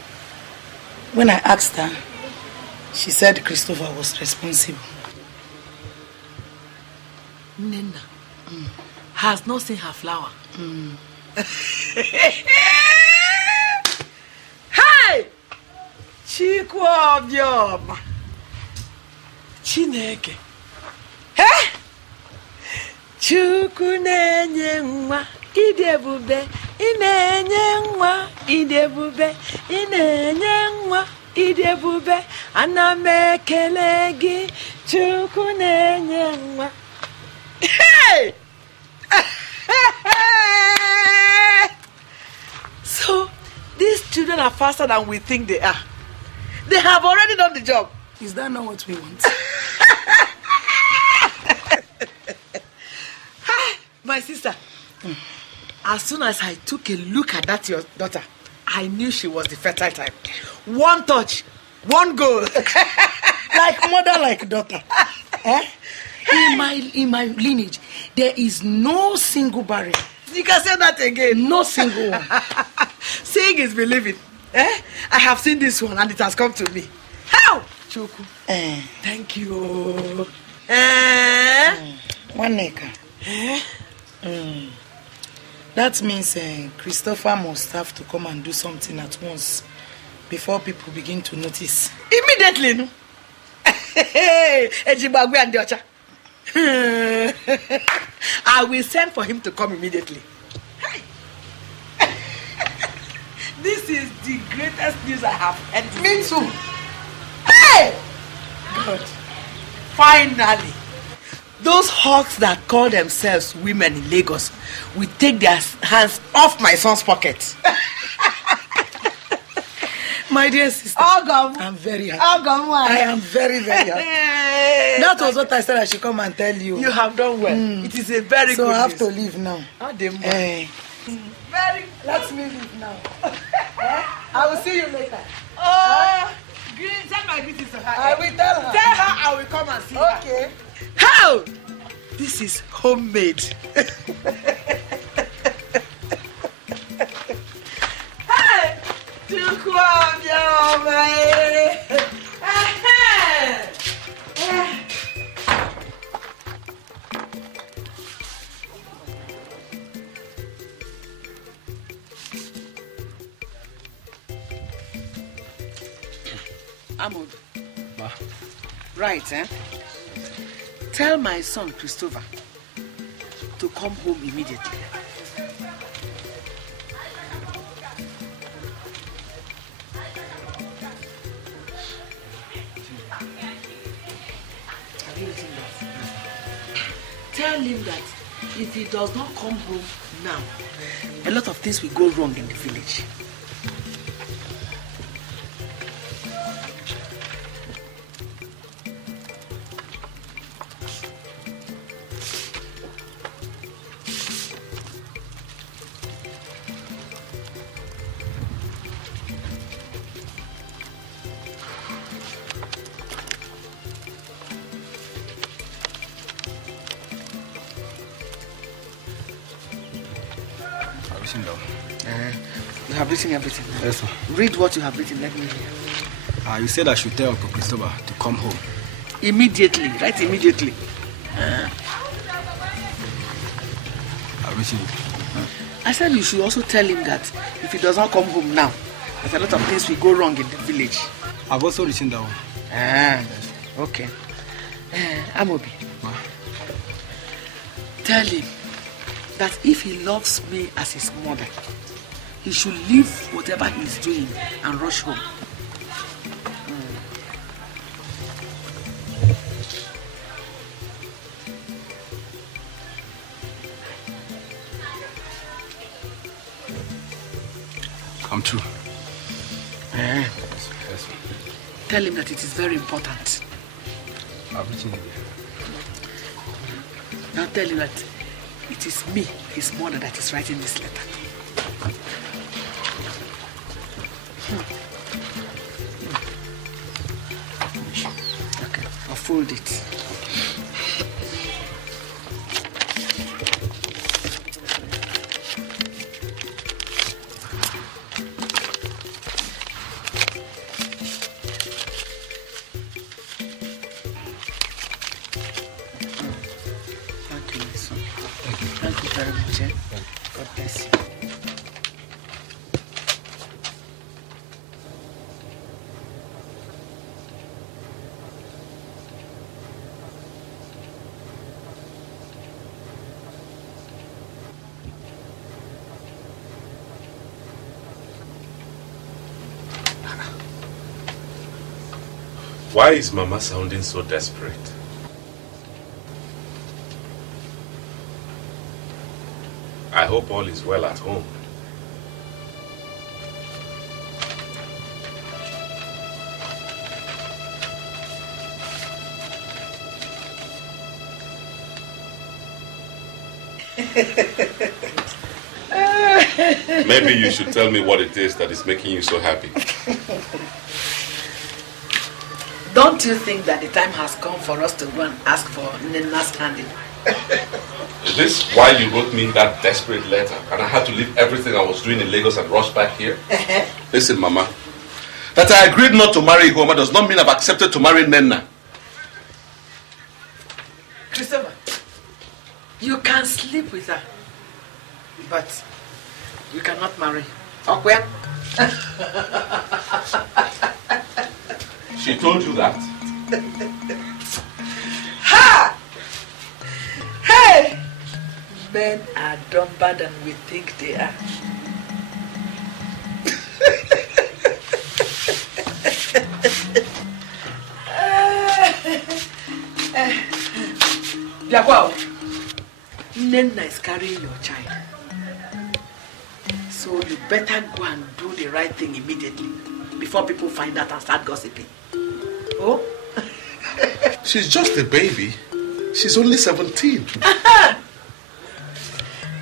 When I asked her, she said Christopher was responsible. Nena has not seen her flower. Hey! Chikwuka! Chineke. Hey! Chukwu na-enye nwa idebube, ị-na-enye nwa idebube, ị-na-enye nwa idebube, ana m ekele gị, Chukwu na-enye nwa. Hey! So, these children are faster than we think they are. They have already done the job. Is that not what we want? My sister, as soon as I took a look at that your daughter, I knew she was the fertile type. One touch, one goal. Like mother, like daughter. In my lineage, there is no single barrier. You can say that again. No single one. Seeing is believing. I have seen this one and it has come to me. How? Choku. Thank you. One acre. That means Christopher must have to come and do something at once before people begin to notice. Immediately, no? Ejibagwe and Diocha. I will send for him to come immediately. This is the greatest news I have heard. Me too. Hey! God. Finally. Those hawks that call themselves women in Lagos will take their hands off my son's pocket. My dear sister, I'm very happy. I am very, very happy. That was what I said I should come and tell you. You have done well. It is a very good So I have news. to leave now. Let me leave now. I will see you later. Send my greetings to her. I will tell her. Tell her I will come and see her. Okay. How? This is homemade. Hey! Amod. Right, Tell my son Christopher to come home immediately. Tell him that if he does not come home now, a lot of things will go wrong in the village. You have written everything. Yes, sir. Read what you have written. Let me hear. You said I should tell Uncle Christopher to come home. Immediately. Right immediately. I'll written. I said you should also tell him that if he does not come home now, that a lot of things will go wrong in the village. I've also written that one. Okay. Amobi. Tell him that if he loves me as his mother, he should leave whatever he's doing and rush home. I'm true. Yes. Tell him that it is very important. I'll reach him. Now tell him that it is me, his mother, that is writing this letter. Okay, I'll fold it. Why is Mama sounding so desperate? I hope all is well at home. Maybe you should tell me what it is that is making you so happy. Don't you think that the time has come for us to go and ask for Nna's hand in? Is this why you wrote me that desperate letter and I had to leave everything I was doing in Lagos and rush back here? Listen, Mama. That I agreed not to marry Igoma does not mean I've accepted to marry Nena. Christopher, you can sleep with her, but you cannot marry. Okay? She told you that? Ha! Hey! Men are dumber than we think they are. Nena is carrying your child. So you better go and do the right thing immediately before people find out and start gossiping. Oh? She's just a baby. She's only 17.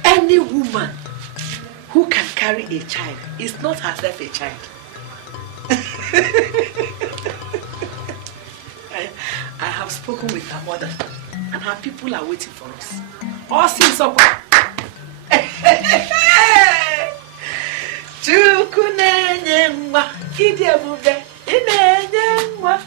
Any woman who can carry a child is not herself a child. I have spoken with her mother, and her people are waiting for us. All since up. Chukwuka, Idiabube, Inenwa.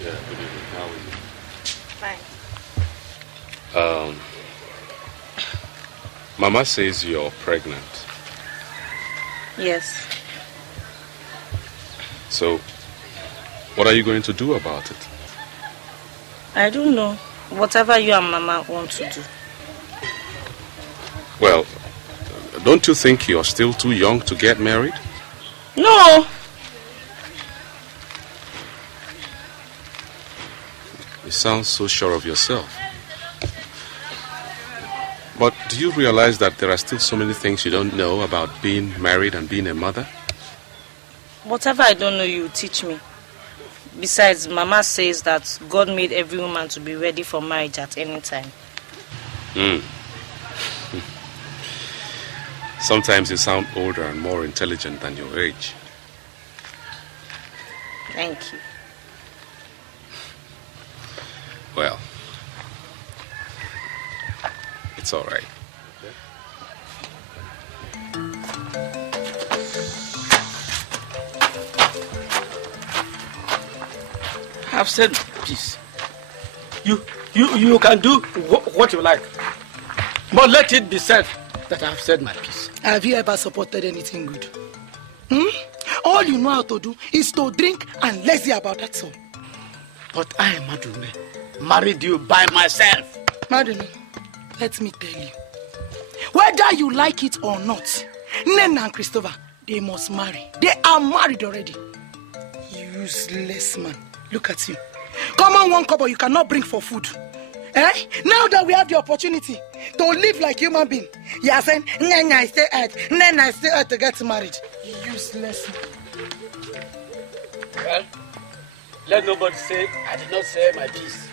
Yeah, good evening. How are you? Fine. Mama says you're pregnant. Yes. So, what are you going to do about it? I don't know. Whatever you and Mama want to do. Well, don't you think you're still too young to get married? No. You sound so sure of yourself. But do you realize that there are still so many things you don't know about being married and being a mother? Whatever I don't know, you teach me. Besides, Mama says that God made every woman to be ready for marriage at any time. Sometimes you sound older and more intelligent than your age. Thank you. Well, it's all right. I've said peace. You can do what you like. But let it be said that I've said my piece. Have you ever supported anything good? All you know how to do is to drink and lazy about that song. But I, Madume, married you by myself. Madume, let me tell you. Whether you like it or not, Nena and Christopher, They must marry. They are married already. Useless man. Look at you. Come on, 1 kobo you cannot bring for food. Eh? Now that we have the opportunity to live like human being, you are saying, I stay out to get married. Useless man. Well, let nobody say I did not say my piece.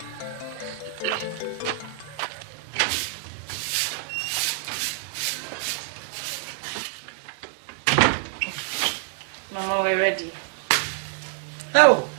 Mama, we're ready. Oh.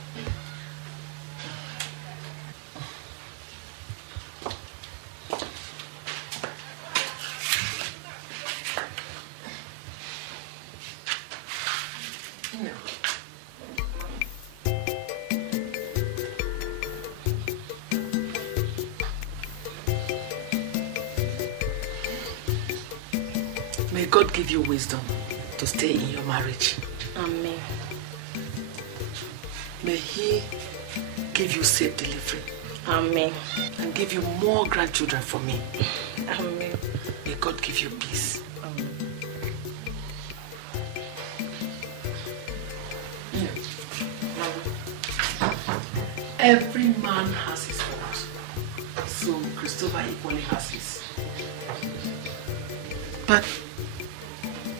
May God give you wisdom to stay in your marriage. Amen. May He give you safe delivery. Amen. And give you more grandchildren for me. Amen. May God give you peace. Amen. Every man has his fault. So Christopher equally has his. But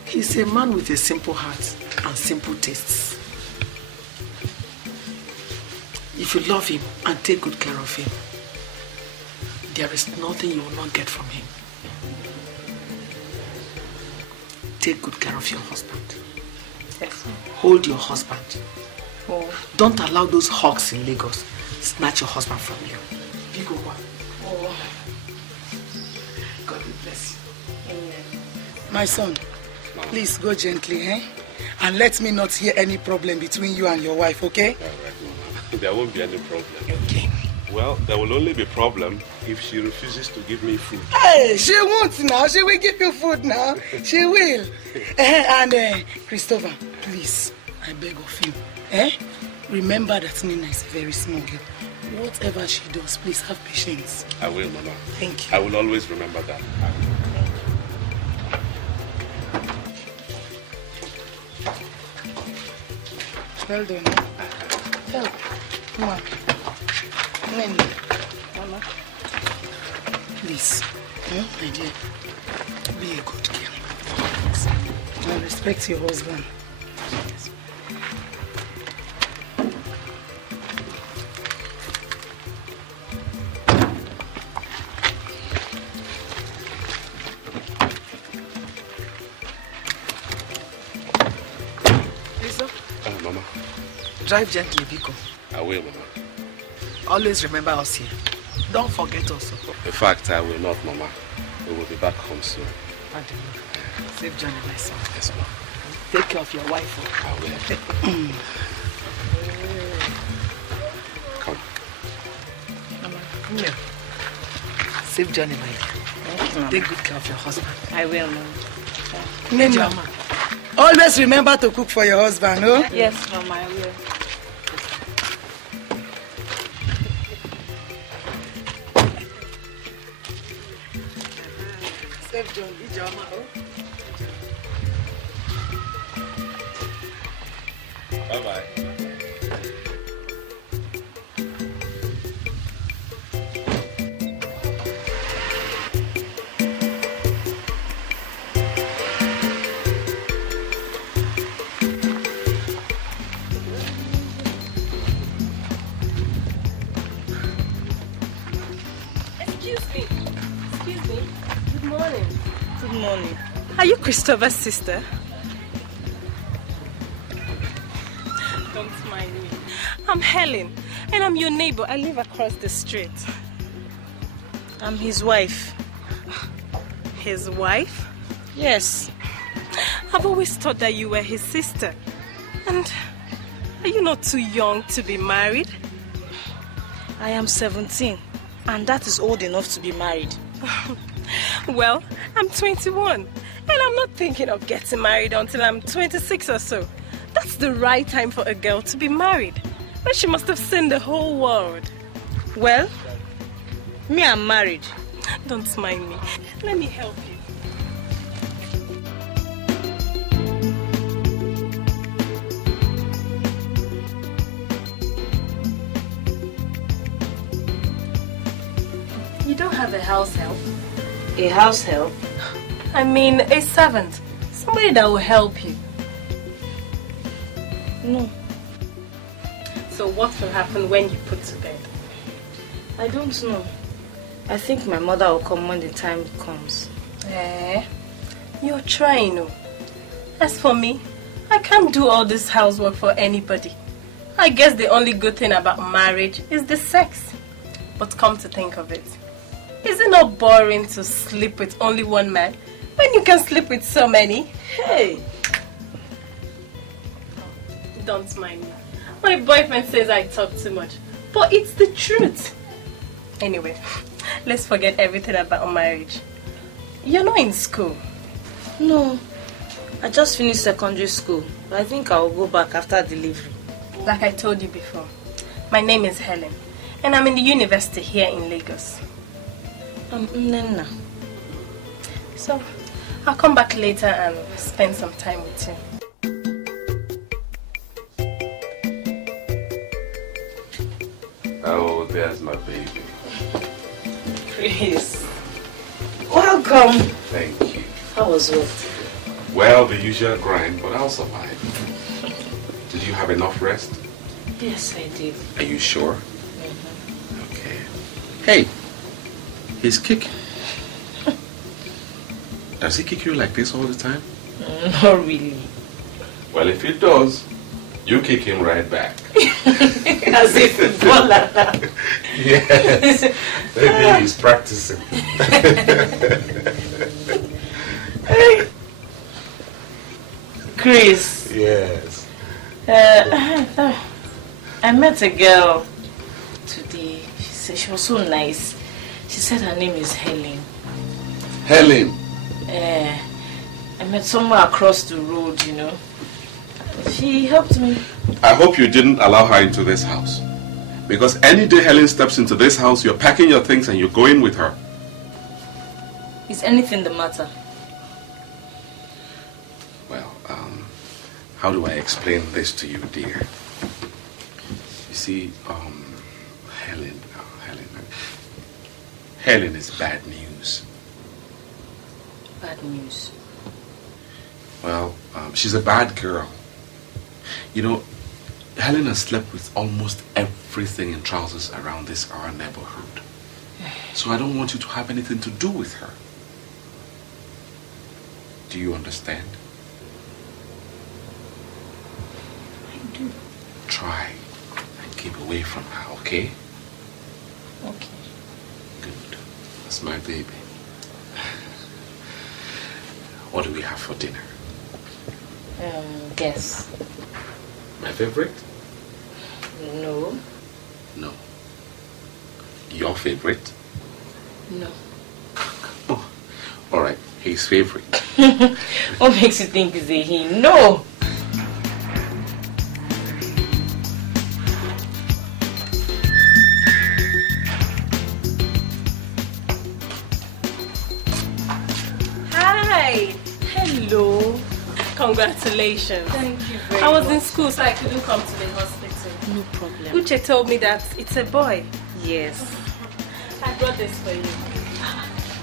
he's a man with a simple heart and simple tastes. If you love him and take good care of him, there is nothing you will not get from him. Take good care of your husband. Yes. Hold your husband. Oh. Don't allow those hawks in Lagos snatch your husband from you. Big one. Oh. God will bless you. Amen. My son, please go gently, eh? And let me not hear any problem between you and your wife, okay? All right, Mama. There won't be any problem. Okay. Well, there will only be problem if she refuses to give me food. Hey, she won't now. She will give you food now. She will. And Christopher, please, I beg of you, eh? Remember that Nina is a very small girl. Whatever she does, please have patience. I will, Mama. Thank you. I will always remember that. Well done. Help. Come on. Mama. Please, my dear, be a good girl. And respect your husband. Yes. Mama. Drive gently, Biko. I will, Mama. Always remember us here. Don't forget us. In fact, I will not, Mama. We will be back home soon. Safe journey, my son. Yes, Mama. Take care of your wife. I will. Come. Mama. Yeah. Safe journey, my dear. Take good care of your husband. I will, Mama. Mama. Always remember to cook for your husband, no? Yes, Mama, I will. Safe journey, Chioma. Bye-bye. Are you Christopher's sister? Don't mind me. I'm Helen, and I'm your neighbor. I live across the street. I'm his wife. His wife? Yes. I've always thought that you were his sister. And are you not too young to be married? I am 17, and that is old enough to be married. Well, I'm 21, and I'm not thinking of getting married until I'm 26 or so. That's the right time for a girl to be married. But she must have seen the whole world. Well, me, I'm married. Don't mind me. Let me help you. don't have a house help? A house help? I mean, a servant. Somebody that will help you. No. So what will happen when you put to bed? I don't know. I think my mother will come when the time comes. You're trying, no? As for me, I can't do all this housework for anybody. I guess the only good thing about marriage is the sex. But come to think of it, is it not boring to sleep with only one man when you can sleep with so many? Hey! Don't mind me. My boyfriend says I talk too much, but it's the truth. Anyway, let's forget everything about marriage. You're not in school. No. I just finished secondary school, but I think I will go back after delivery. Like I told you before, my name is Helen, and I'm in the university here in Lagos. Nena. So, I'll come back later and spend some time with you. Oh, there's my baby. Chris. Welcome. Thank you. How was work? Well, the usual grind, but I'll survive. Did you have enough rest? Yes, I did. Are you sure? Okay. Hey, he's kicking. Does he kick you like this all the time? Not really. Well, if he does, you kick him right back. As a footballer. Yes. Maybe he's practicing. Chris. Yes. I met a girl today. She said she was so nice. She said her name is Helen. Helen? I met somewhere across the road, you know. She helped me. I hope you didn't allow her into this house. Because any day Helen steps into this house, you're packing your things and you're going with her. Is anything the matter? Well, how do I explain this to you, dear? You see, Helen is bad news. Bad news? Well, she's a bad girl. You know, Helen has slept with almost everything in trousers around our neighborhood. So I don't want you to have anything to do with her. Do you understand? I do. Try and keep away from her, okay? Okay. Good. That's my baby. What do we have for dinner? Guess. My favorite? No. No. Your favorite? No. Oh, all right. His favorite. What makes you think it's a he? No. Hi. Hello. Congratulations. Thank you very much. I was in school, so I couldn't come to the hospital. No problem. Uche told me that it's a boy. Yes. I brought this for you.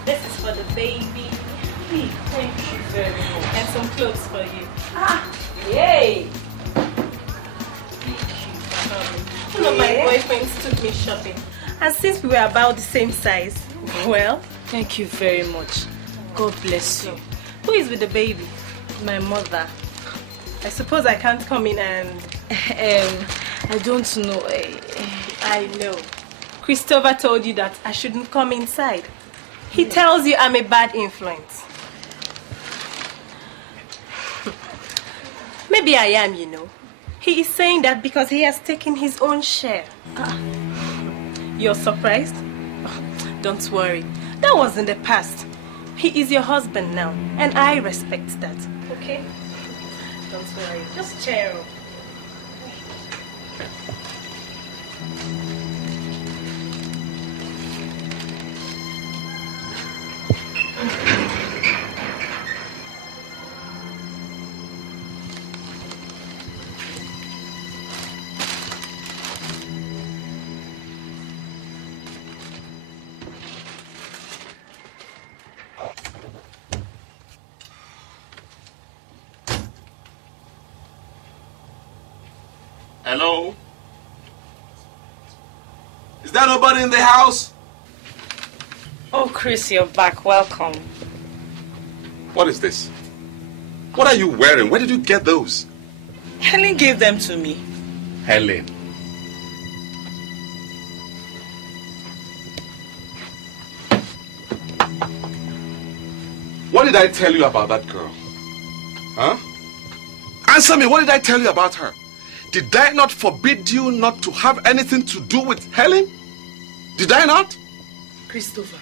This is for the baby. Thank you very much. And some clothes for you. Yay! One of my boyfriends took me shopping. And since we were about the same size, well... Thank you very much. God bless you. Who is with the baby? My mother. I suppose I can't come in and... I don't know. I know. Christopher told you that I shouldn't come inside. He tells you I'm a bad influence. Maybe I am, you know. He is saying that because he has taken his own share. You're surprised? Don't worry. That was in the past. He is your husband now, and I respect that. Okay? Don't worry. Just cheer up. Hello? Is there nobody in the house? Oh, Chris, you're back. Welcome. What is this? What are you wearing? Where did you get those? Helen gave them to me. Helen. What did I tell you about that girl? Huh? Answer me, what did I tell you about her? Did I not forbid you not to have anything to do with Helen? Did I not? Christopher,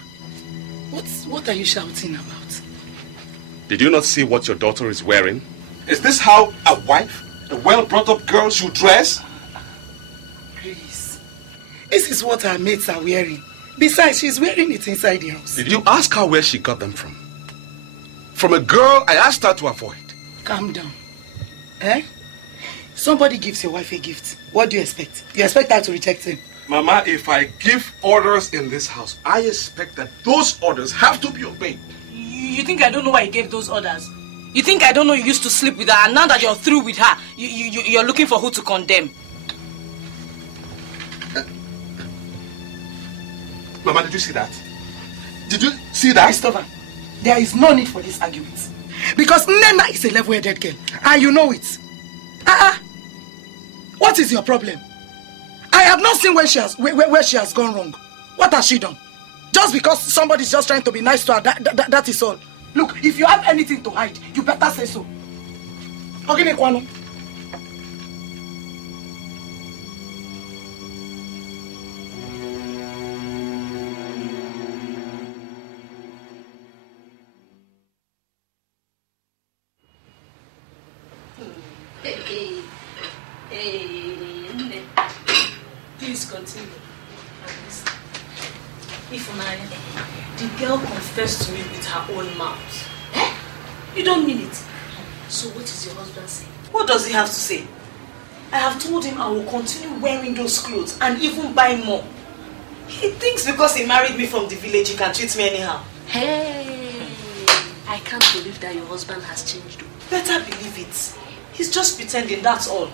what are you shouting about? Did you not see what your daughter is wearing? Is this how a wife, a well-brought-up girl should dress? Chris, this is what her mates are wearing. Besides, she's wearing it inside the house. Did you ask her where she got them from? From a girl I asked her to avoid. Calm down. Eh? Somebody gives your wife a gift. What do you expect? You expect her to reject him? Mama, if I give orders in this house, I expect that those orders have to be obeyed. You think I don't know why you gave those orders? You think I don't know you used to sleep with her, and now that you're through with her, you're looking for who to condemn? Mama, did you see that? Did you see that? Christopher, there is no need for this argument. Because Nena is a level-headed girl, and you know it. What is your problem? I have not seen where she has gone wrong. What has she done? Just because somebody's just trying to be nice to her, that is all. Look, if you have anything to hide, you better say so. Okay, Kwano. Please continue. The girl confessed to me with her own mouth. Eh? You don't mean it. So what is your husband saying? What does he have to say? I have told him I will continue wearing those clothes and even buy more. He thinks because he married me from the village, he can treat me anyhow. Hey, I can't believe that your husband has changed. Better believe it. He's just pretending, that's all.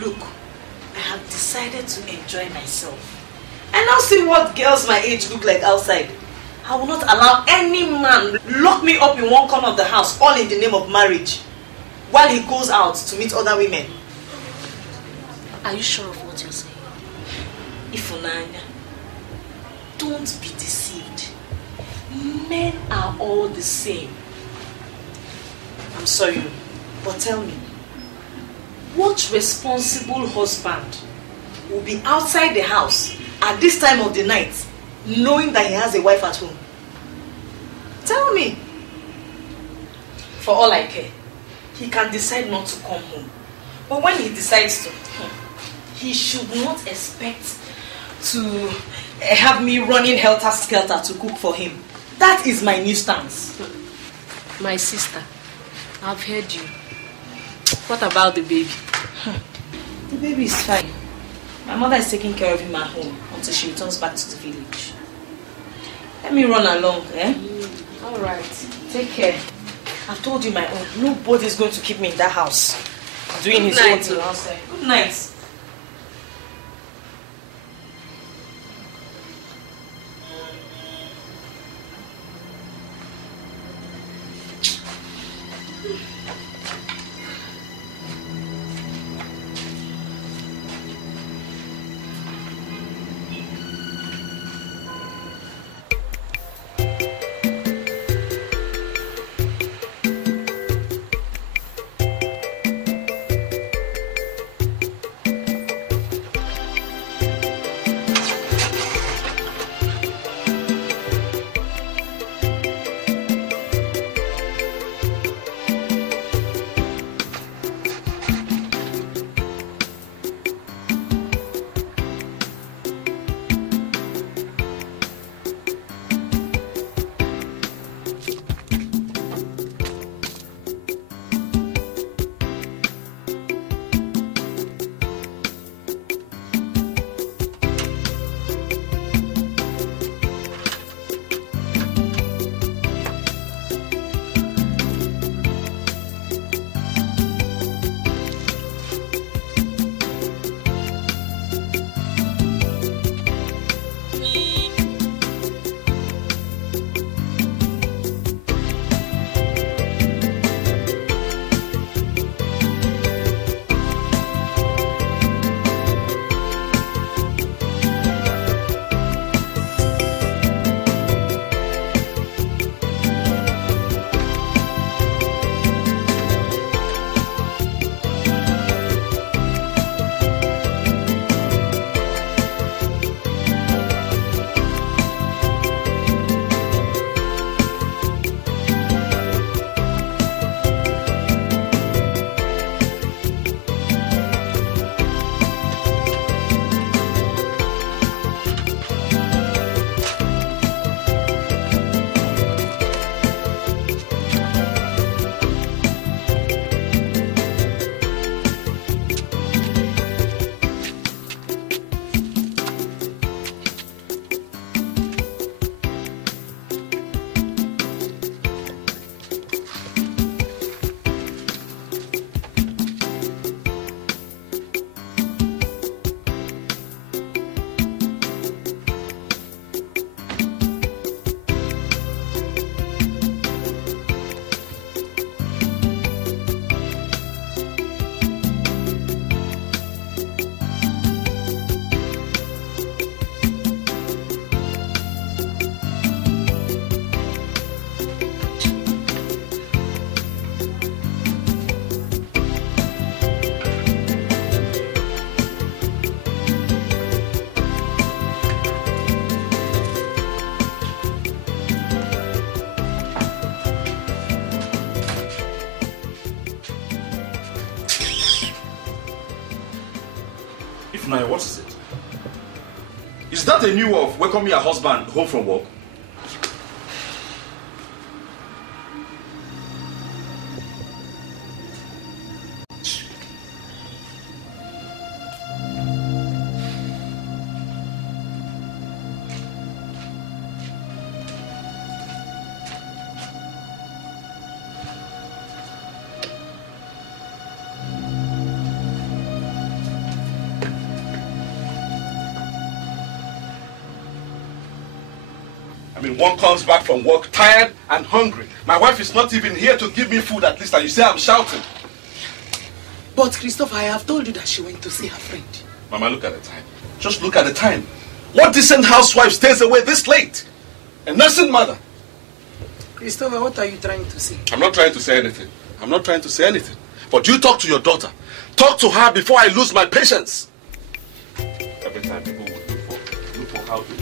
Look, I have decided to enjoy myself. I now see what girls my age look like outside. I will not allow any man lock me up in one corner of the house, all in the name of marriage, while he goes out to meet other women. Are you sure of what you're saying? Ifunanya, don't be deceived. Men are all the same. I'm sorry, but tell me, what responsible husband will be outside the house at this time of the night, knowing that he has a wife at home? Tell me. For all I care, he can decide not to come home. But when he decides to, he should not expect to have me running helter-skelter to cook for him. That is my new stance. My sister, I've heard you. What about the baby? The baby is fine. My mother is taking care of him at home until she returns back to the village. Let me run along, eh? All right. Take care. I've told you my own. Nobody's going to keep me in that house doing his own thing outside. Good night. If not, what is it? Is that a new way of welcoming your husband home from work? One comes back from work tired and hungry. My wife is not even here to give me food at least, and you say I'm shouting. But Christopher, I have told you that she went to see her friend. Mama, look at the time. Just look at the time. What decent housewife stays away this late? A nursing mother. Christopher, what are you trying to say? I'm not trying to say anything. I'm not trying to say anything. But you talk to your daughter. Talk to her before I lose my patience. Every time people would look for how to.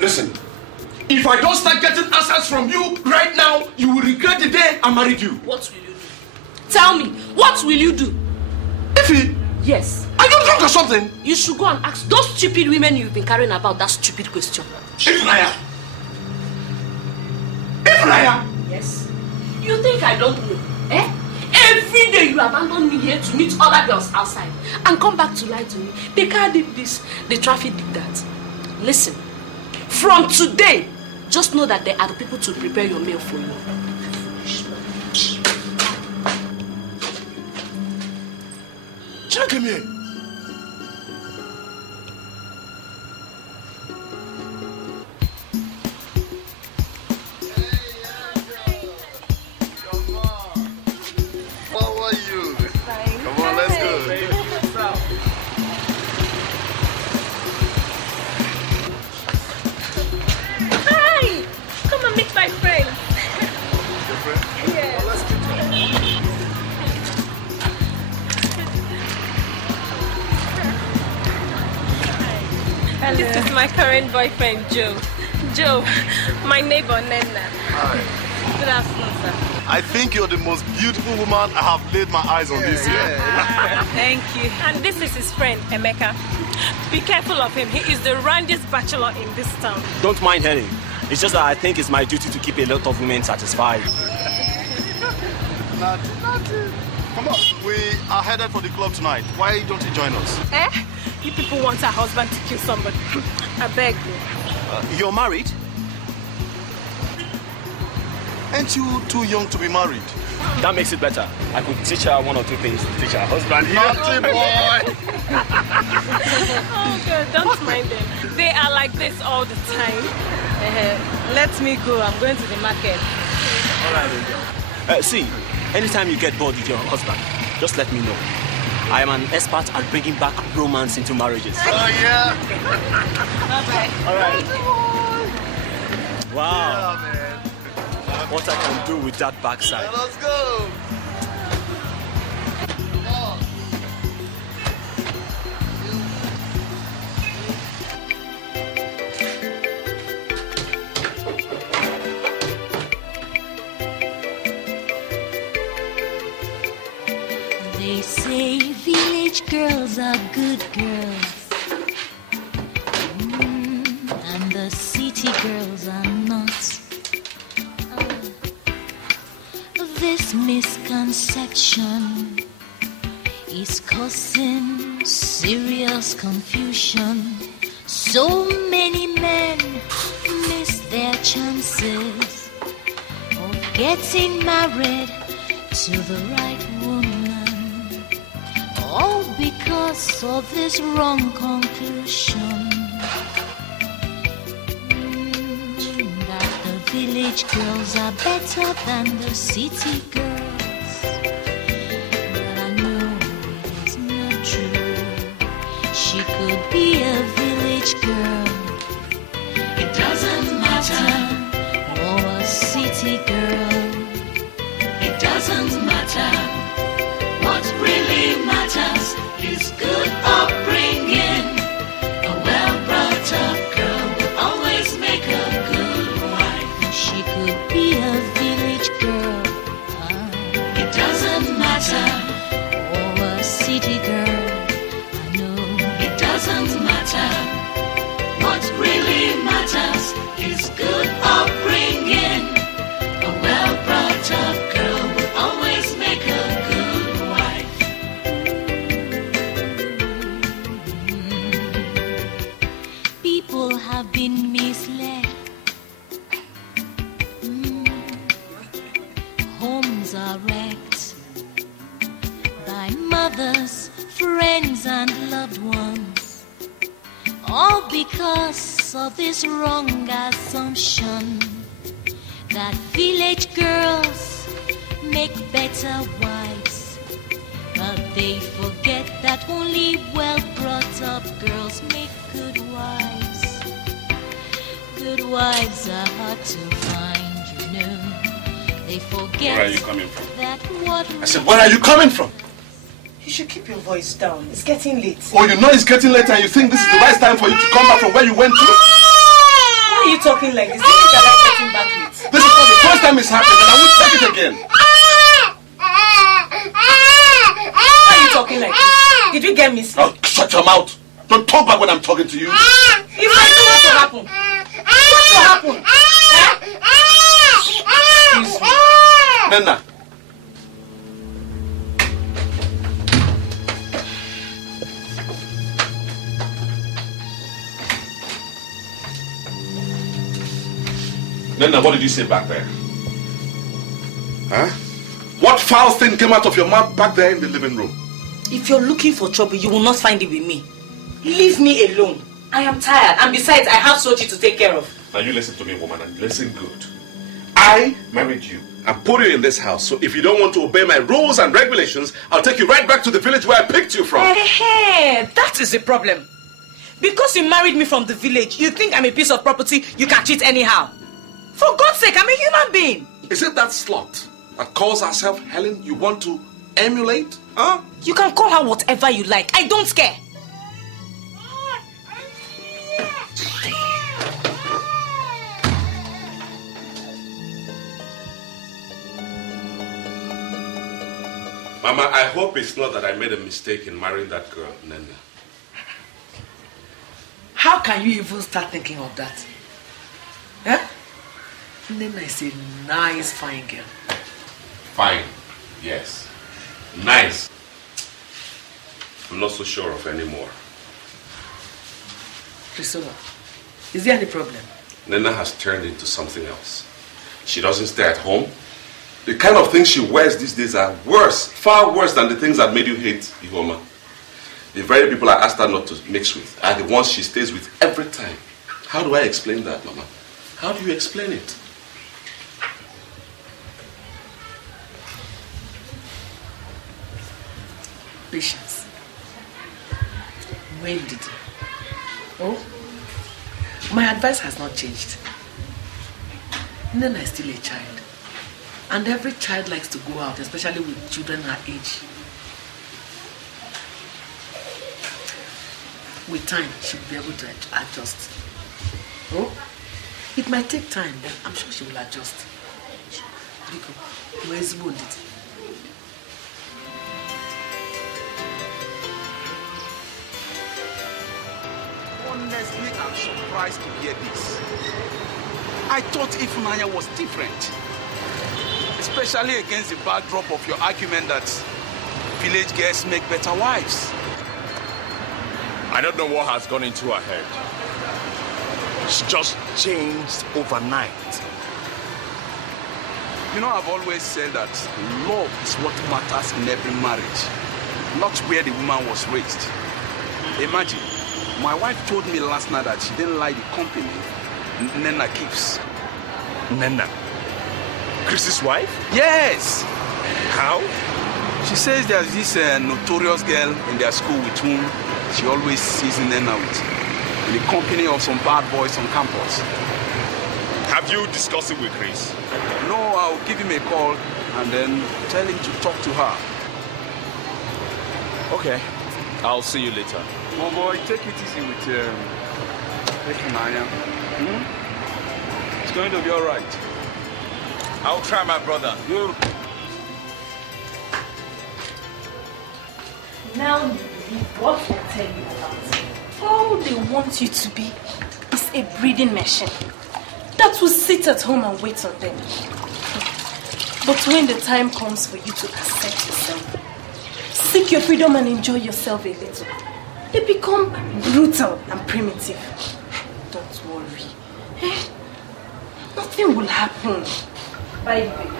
Listen, if I don't start getting answers from you right now, you will regret the day I married you. What will you do? Tell me, what will you do? Ify? Yes. Are you drunk or something? You should go and ask those stupid women you've been carrying about that stupid question. Ify? Yes. You think I don't know? Eh? Every day you abandon me here to meet other girls outside and come back to lie to me. The car did this, the traffic did that. Listen. From today, just know that there are the people to prepare your meal for you. China, come here. How are you? Fine. Come on, let's go. Meet my friend. Your friend? Yeah. Oh, let's meet her. This is my current boyfriend, Joe. Joe, my neighbor, Nena. Hi. Good afternoon, sir. I think you're the most beautiful woman I have laid my eyes on this year. Thank you. And this is his friend, Emeka. Be careful of him. He is the randiest bachelor in this town. Don't mind Henry. It's just that I think it's my duty to keep a lot of women satisfied. Nothing. Come on. We are headed for the club tonight. Why don't you join us? Eh? You people want a husband to kill somebody. I beg you. You're married? Ain't you too young to be married? That makes it better. I could teach her one or two things to teach her husband. Naughty boy! Oh, God, don't mind them. They are like this all the time. Let me go. I'm going to the market. All right. See, anytime you get bored with your husband, just let me know. I am an expert at bringing back romance into marriages. Oh, yeah? Bye-bye. All right. Wow. Yeah, man. What I can do with that backside. Yeah, let's go. They say village girls are good girls, and the city girls are not. This misconception is causing serious confusion. So many men miss their chances of getting married to the right woman, all because of this wrong conclusion that the village girls are better than the city girls. But I know it is not true. She could be a village girl, it doesn't matter, or a city girl. homes are wrecked by mothers, friends, and loved ones, all because of this wrong assumption that village girls make better wives. But they forget that only well-brought-up girls make good wives. Good wives are hard to find, you know. They forget. Where are you coming from? That what I said, where are you coming from? You should keep your voice down. It's getting late. Oh, you know it's getting late and you think this is the right time for you to come back from where you went to? Why are you talking like this? You think I like getting back late? This is not the first time it's happened and I won't take it again. Why are you talking like this? Did you get me? Oh, shut your mouth. Don't talk back when I'm talking to you. If I do, what will happen? What will happen? Excuse me. Nana. Nana, what did you say back there? Huh? What foul thing came out of your mouth back there in the living room? If you're looking for trouble, you will not find it with me. Leave me alone. I am tired, and besides, I have Sochi to take care of. Now you listen to me, woman, and listen good. I married you and put you in this house, so if you don't want to obey my rules and regulations, I'll take you right back to the village where I picked you from. Hey, that is the problem. Because you married me from the village, you think I'm a piece of property you can cheat anyhow. For God's sake, I'm a human being. Is it that slut that calls herself Helen you want to emulate? Huh? You can call her whatever you like. I don't care. Mama, I hope it's not that I made a mistake in marrying that girl, Nene. How can you even start thinking of that? Huh? Nena is a nice, fine girl. Fine, yes. Nice. I'm not so sure of anymore. Priscilla, is there any problem? Nena has turned into something else. She doesn't stay at home. The kind of things she wears these days are worse, far worse than the things that made you hate Ihoma. The very people I asked her not to mix with are the ones she stays with every time. How do I explain that, Mama? How do you explain it? Patience. When did you? Oh, my advice has not changed. Nena is still a child. And every child likes to go out, especially with children her age. With time, she will be able to adjust. Oh, it might take time, but I'm sure she will adjust. Rico, where is wounded? Honestly, I'm surprised to hear this. I thought Ifunanya was different. Especially against the backdrop of your argument that village girls make better wives. I don't know what has gone into her head. She just changed overnight. You know, I've always said that love is what matters in every marriage, not where the woman was raised. Imagine, my wife told me last night that she didn't like the company Nena keeps. Nena? Chris's wife? Yes! How? She says there's this notorious girl in their school with whom she always sees Nena with, in the company of some bad boys on campus. Have you discussed it with Chris? No, I'll give him a call and then tell him to talk to her. Okay, I'll see you later. Oh boy, take it easy with Naya. It's going to be all right. I'll try, my brother. You. Now you believe what I tell you about. All they want you to be is a breeding machine that will sit at home and wait on them. But when the time comes for you to accept yourself, seek your freedom and enjoy yourself a little, they become brutal and primitive. Don't worry. Nothing will happen. By the way,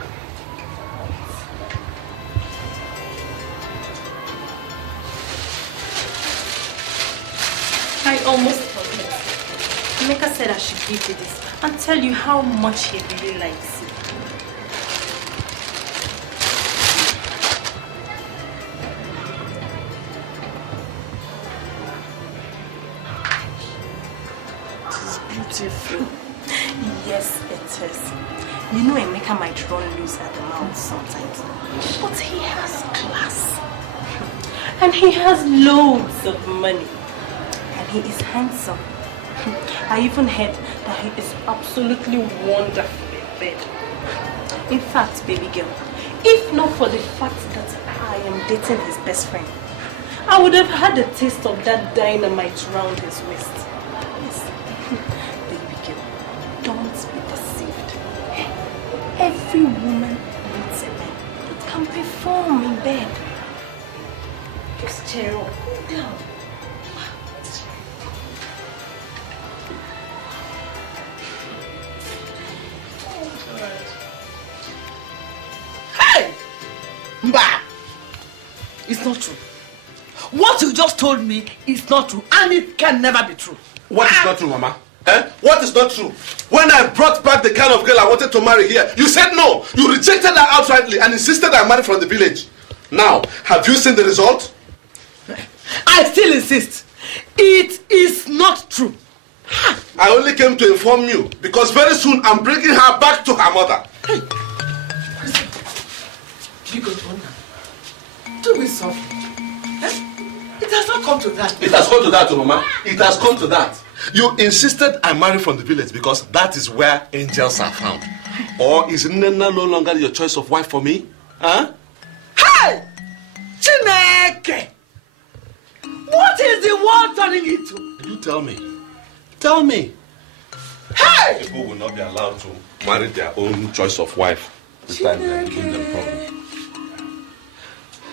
I almost forgot. Emeka said I should give you this and tell you how much he really likes you. Beautiful. Yes, it is. You know Emeka might run loose at the mouth sometimes, but he has class. And he has loads of money. And he is handsome. I even heard that he is absolutely wonderful in bed. In fact, baby girl, if not for the fact that I am dating his best friend, I would have had a taste of that dynamite round his waist. Don't be deceived. Every woman needs a man that can perform in bed. Just cheer up, cool down. Hey! Mba! It's not true. What you just told me is not true, and it can never be true. What is not true, Mama? Eh? What is not true? When I brought back the kind of girl I wanted to marry here, you said no. You rejected her outrightly and insisted I marry from the village. Now, have you seen the result? I still insist. It is not true. I only came to inform you because very soon I'm bringing her back to her mother. Hey. You go on now. Do it softly. It has not come to that. It has come to that, Mama. It has come to that. You insisted I marry from the village because that is where angels are found. Or is Nena no longer your choice of wife for me? Huh? Hey! Chineke! What is the world turning into? You tell me. Tell me. Hey! People will not be allowed to marry their own choice of wife. This time they are giving them problem.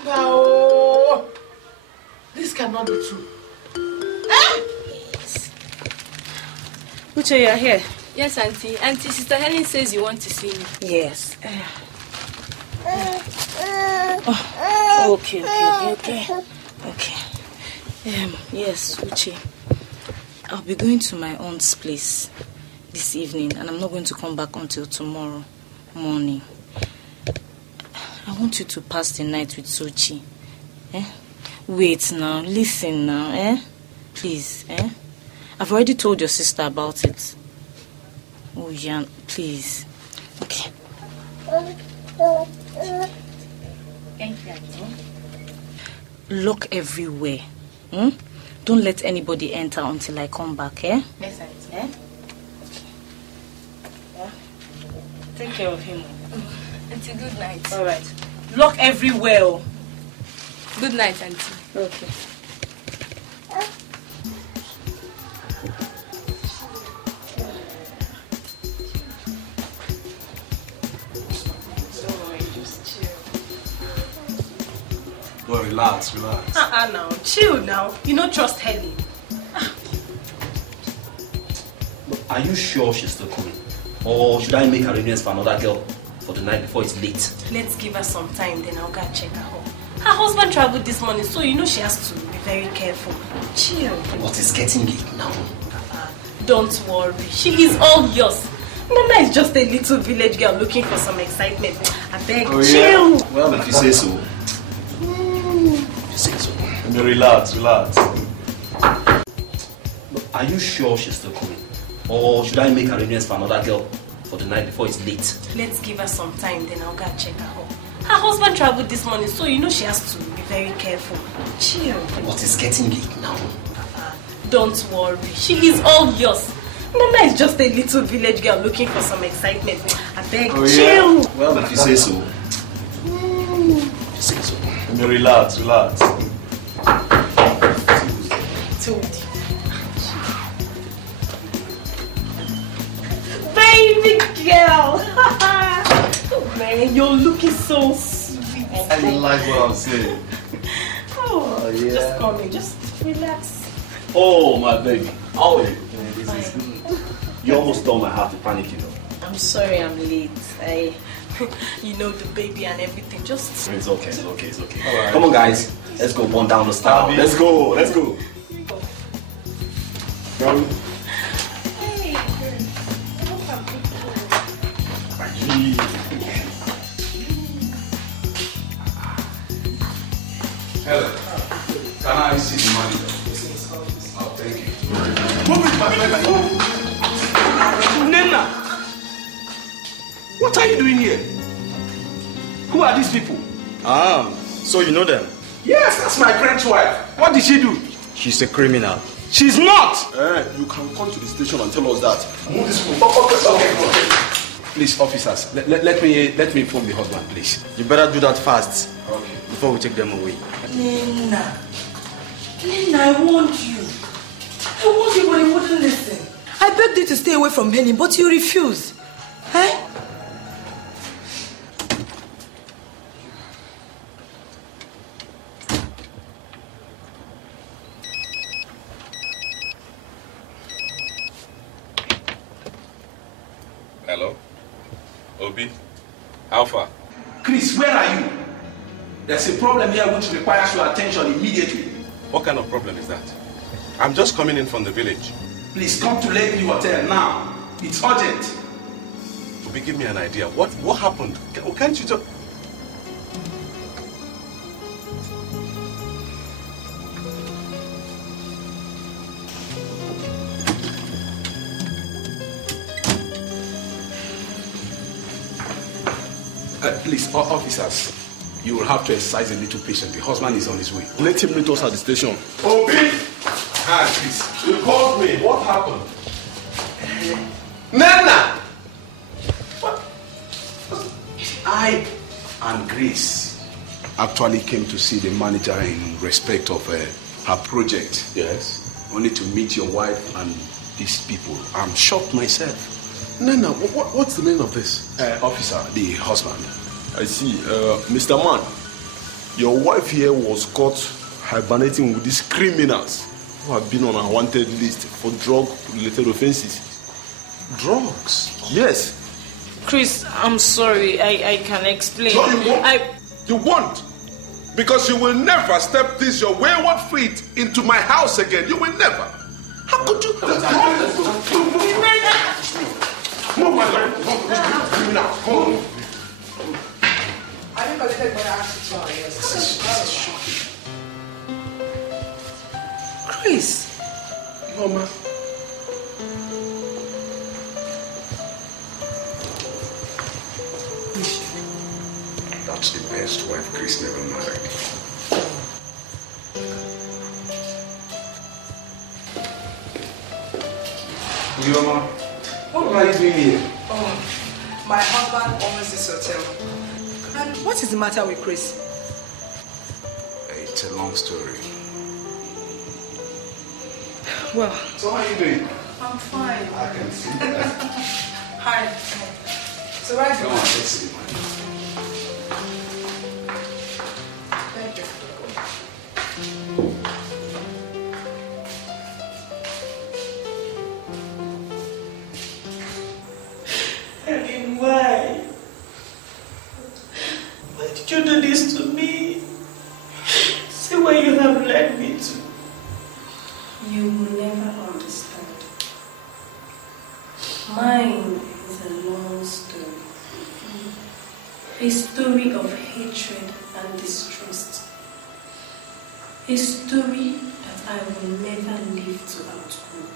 No! This cannot be true. Eh? Uche, you are here? Yes, Auntie. Auntie, Sister Helen says you want to see me. Yes. Okay. Yes, Uche. I'll be going to my aunt's place this evening, and I'm not going to come back until tomorrow morning. I want you to pass the night with Sochi. Wait now, listen now, Please, I've already told your sister about it. Oh, yeah, please. Okay. Thank you, Auntie. Lock everywhere. Don't let anybody enter until I come back, Yes, Auntie. Yeah? Take care of him. Auntie, good night. All right. Lock everywhere. Good night, Auntie. Okay. Well, relax. Now. Chill now. You don't trust Helen. Are you sure she's still coming? Or should I make arrangements for another girl for the night before it's late? Let's give her some time, then I'll go and check her home. Her husband traveled this morning, so you know she has to be very careful. Chill. What is getting late now? Don't worry. She is all yours. Nana is just a little village girl looking for some excitement. I beg, chill. Yeah. Well, if you say so. Relax. Are you sure she's still coming? Or should I make arrangements for another girl for the night before it's late? Let's give her some time, then I'll go and check her home. Her husband traveled this morning, so you know she has to be very careful. Chill. What is getting late now? Don't worry. She is all yours. Nana is just a little village girl looking for some excitement. I beg, chill. Well, if you say so. Relax. Told you. Baby girl. Oh man, you're looking so sweet. I like what I'm saying. Oh, yeah. Just come in, just relax. Oh, my baby. Oh, this is good. You almost stole my heart to panic, you know. I'm sorry I'm late. You know, the baby and everything. Just... It's okay. Right. Come on, guys. Let's go burn down the star. Let's go. Helen, can I see the manager? Oh, thank you. Move it, my friend. Nena! What are you doing here? Who are these people? So you know them? Yes, that's my friend's wife. What did she do? She's a criminal. She's not! You can come to the station and tell us that. Move this one. Okay. Please, officers, let me inform the husband, please. You better do that fast. Okay. Before we take them away. Nena, I warned you. I warned you, but you wouldn't listen. I begged you to stay away from Henny, but you refused. Eh? Hello? Obi? How far? Chris, where are you? There's a problem here which requires your attention immediately. What kind of problem is that? I'm just coming in from the village. Please come to Lakeview Hotel now. It's urgent. Obi, give me an idea. What happened? Can't you just... Please, officers, you will have to exercise a little patience. The husband is on his way. Let him meet us at the station. Obi! Please. You called me. What happened? Nana! What? I and Grace actually came to see the manager in respect of her project. Yes. Only to meet your wife and these people. I'm shocked myself. Nana, what's the meaning of this? Officer, the husband. I see. Mr. Man, your wife here was caught hibernating with these criminals who have been on a wanted list for drug-related offenses. Drugs? Yes. Chris, I'm sorry. I can explain. So you won't. Because you will never step this your wayward feet into my house again. You will never. How could you? Move, my friend. Move. I think I'll take my ass to Chris. Mama. That's the best wife Chris never married. Chioma, what are you doing here? Oh, my husband owns this hotel. And what is the matter with Chris? It's a long story. Well, so how are you doing? I'm fine. I can see that. Hi. So where Come on, let's see. Thank you. Why? Why did you do this to me? See where you have led me to. You will never understand. Mine is a long story. A story of hatred and distrust. A story that I will never live to outgrow.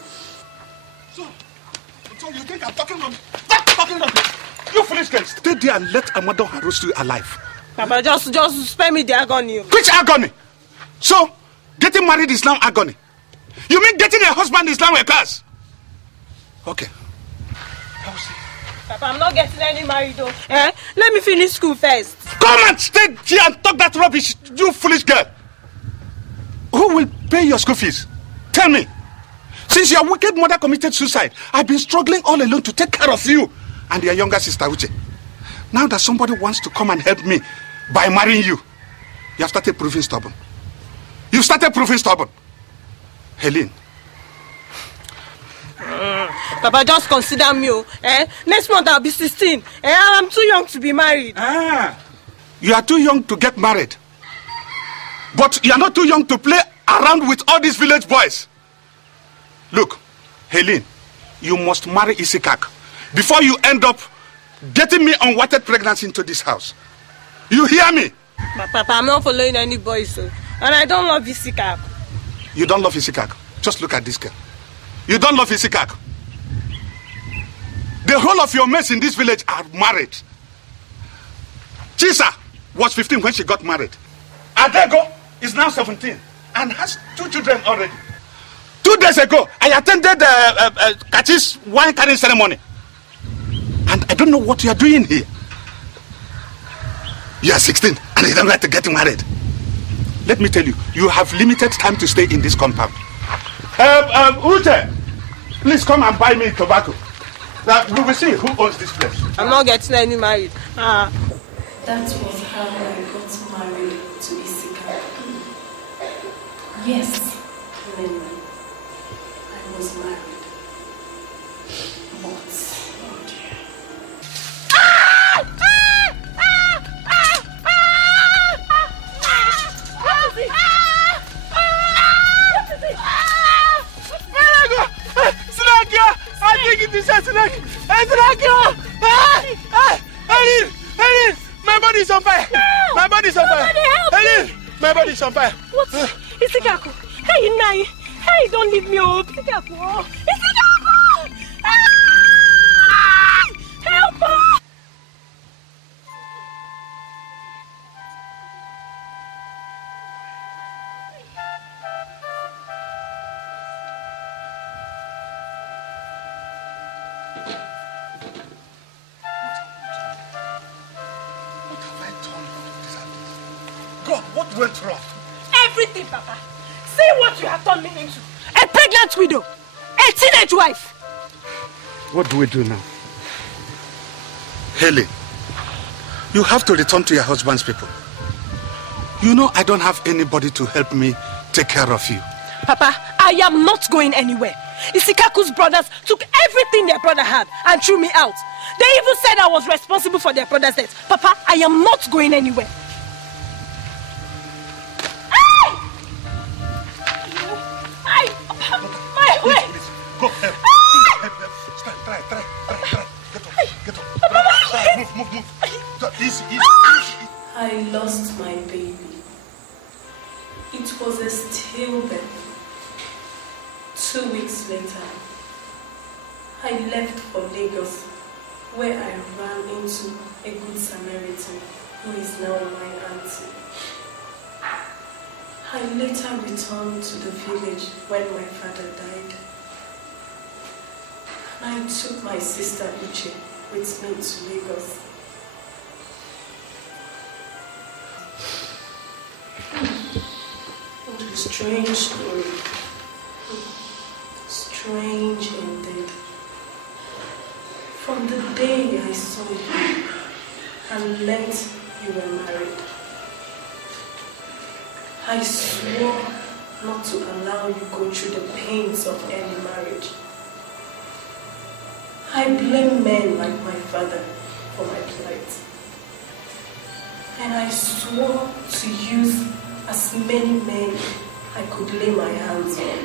So you think I'm talking rubbish? Stop talking rubbish! You foolish girl, stay there and let Amado roast you alive. Papa, just spare me the agony. Which agony? So, getting married is now agony. You mean getting a husband is now a curse? Okay. Papa, I'm not getting any married though. Let me finish school first. Come and stay here and talk that rubbish, you foolish girl. Who will pay your school fees? Tell me. Since your wicked mother committed suicide, I've been struggling all alone to take care of you and your younger sister, Uche. Now that somebody wants to come and help me by marrying you, you have started proving stubborn. You've started proving stubborn. Helene. Papa, just consider me. Next month I'll be 16. I'm too young to be married. You are too young to get married. But you are not too young to play around with all these village boys. Look, Helene, you must marry Isikak before you end up getting me unwanted pregnancy into this house. You hear me? But Papa, I'm not following any boys, so. And I don't love Isikak. You don't love Isikak? Just look at this girl. You don't love Isikak? The whole of your mates in this village are married. Chisa was 15 when she got married. Adego is now 17 and has 2 children already. 2 days ago, I attended Kachi's wine carrying ceremony. And I don't know what you are doing here. You are 16 and you don't like to get married. Let me tell you, you have limited time to stay in this compound. Ute, please come and buy me tobacco. Now, we will see who owns this place. I'm not getting any married. That was how I got married to Isika. Yes, Lena, I was married. But, oh dear. I think it is a snake! My body is on fire! My body is on fire! My body is on fire! What? Isikaku! Hey, Nai! Hey, don't leave me up! Isikaku! Isikaku! Help us! What went wrong? Everything, Papa. See what you have turned me into. A pregnant widow. A teenage wife. What do we do now? Haley, you have to return to your husband's people. You know I don't have anybody to help me take care of you. Papa, I am not going anywhere. Isikaku's brothers took everything their brother had and threw me out. They even said I was responsible for their brother's death. Papa, I am not going anywhere. My way! Go, help. Try. Get up. Move. Easy. I lost my baby. It was a stillbirth. 2 weeks later, I left for Lagos, where I ran into a good Samaritan who is now my auntie. I later returned to the village when my father died. I took my sister Uche with me to Lagos. What a strange story. Strange indeed. From the day I saw you and learned you were married, I swore not to allow you go through the pains of early marriage. I blame men like my father for my plight. And I swore to use as many men I could lay my hands on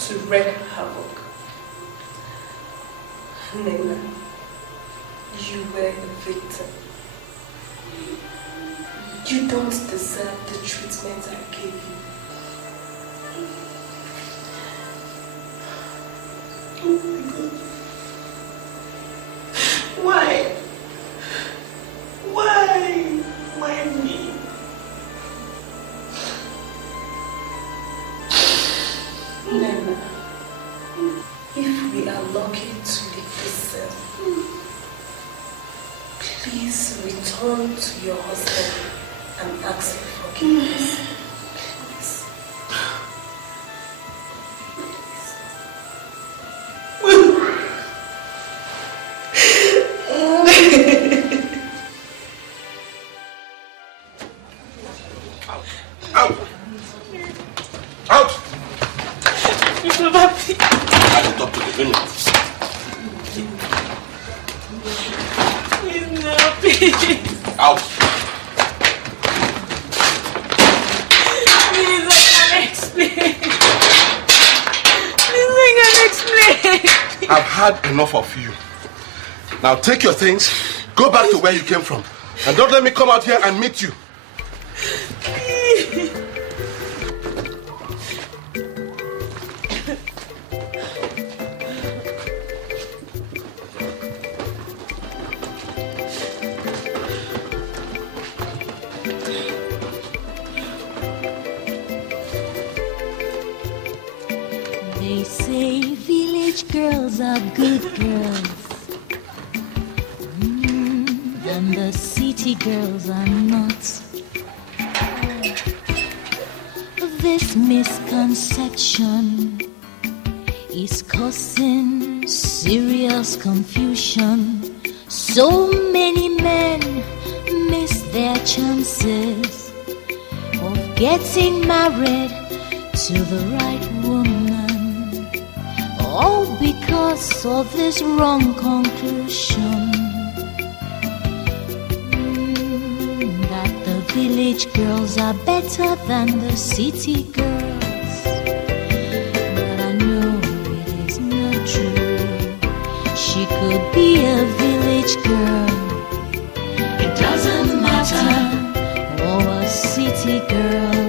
to wreak havoc. Nena, you were a victim. You don't deserve the treatment I gave you. Oh my God. Why? Why me? Nena, if we are lucky to leave this cell, please return to your husband and ask for forgiveness. Please. Out! Out! I will talk to the village. Please, no, please. Out! Please, I can't explain. Please, I can't explain. I've had enough of you. Now take your things, go Go back to where you came from. And don't let me come out here and meet you. They say village girls are good girls. And the city girls are not. This misconception is causing serious confusion. So many men miss their chances of getting married to the right woman, all because of this wrong conclusion. Village girls are better than the city girls, but I know it is not true. She could be a village girl, it doesn't matter, or a city girl.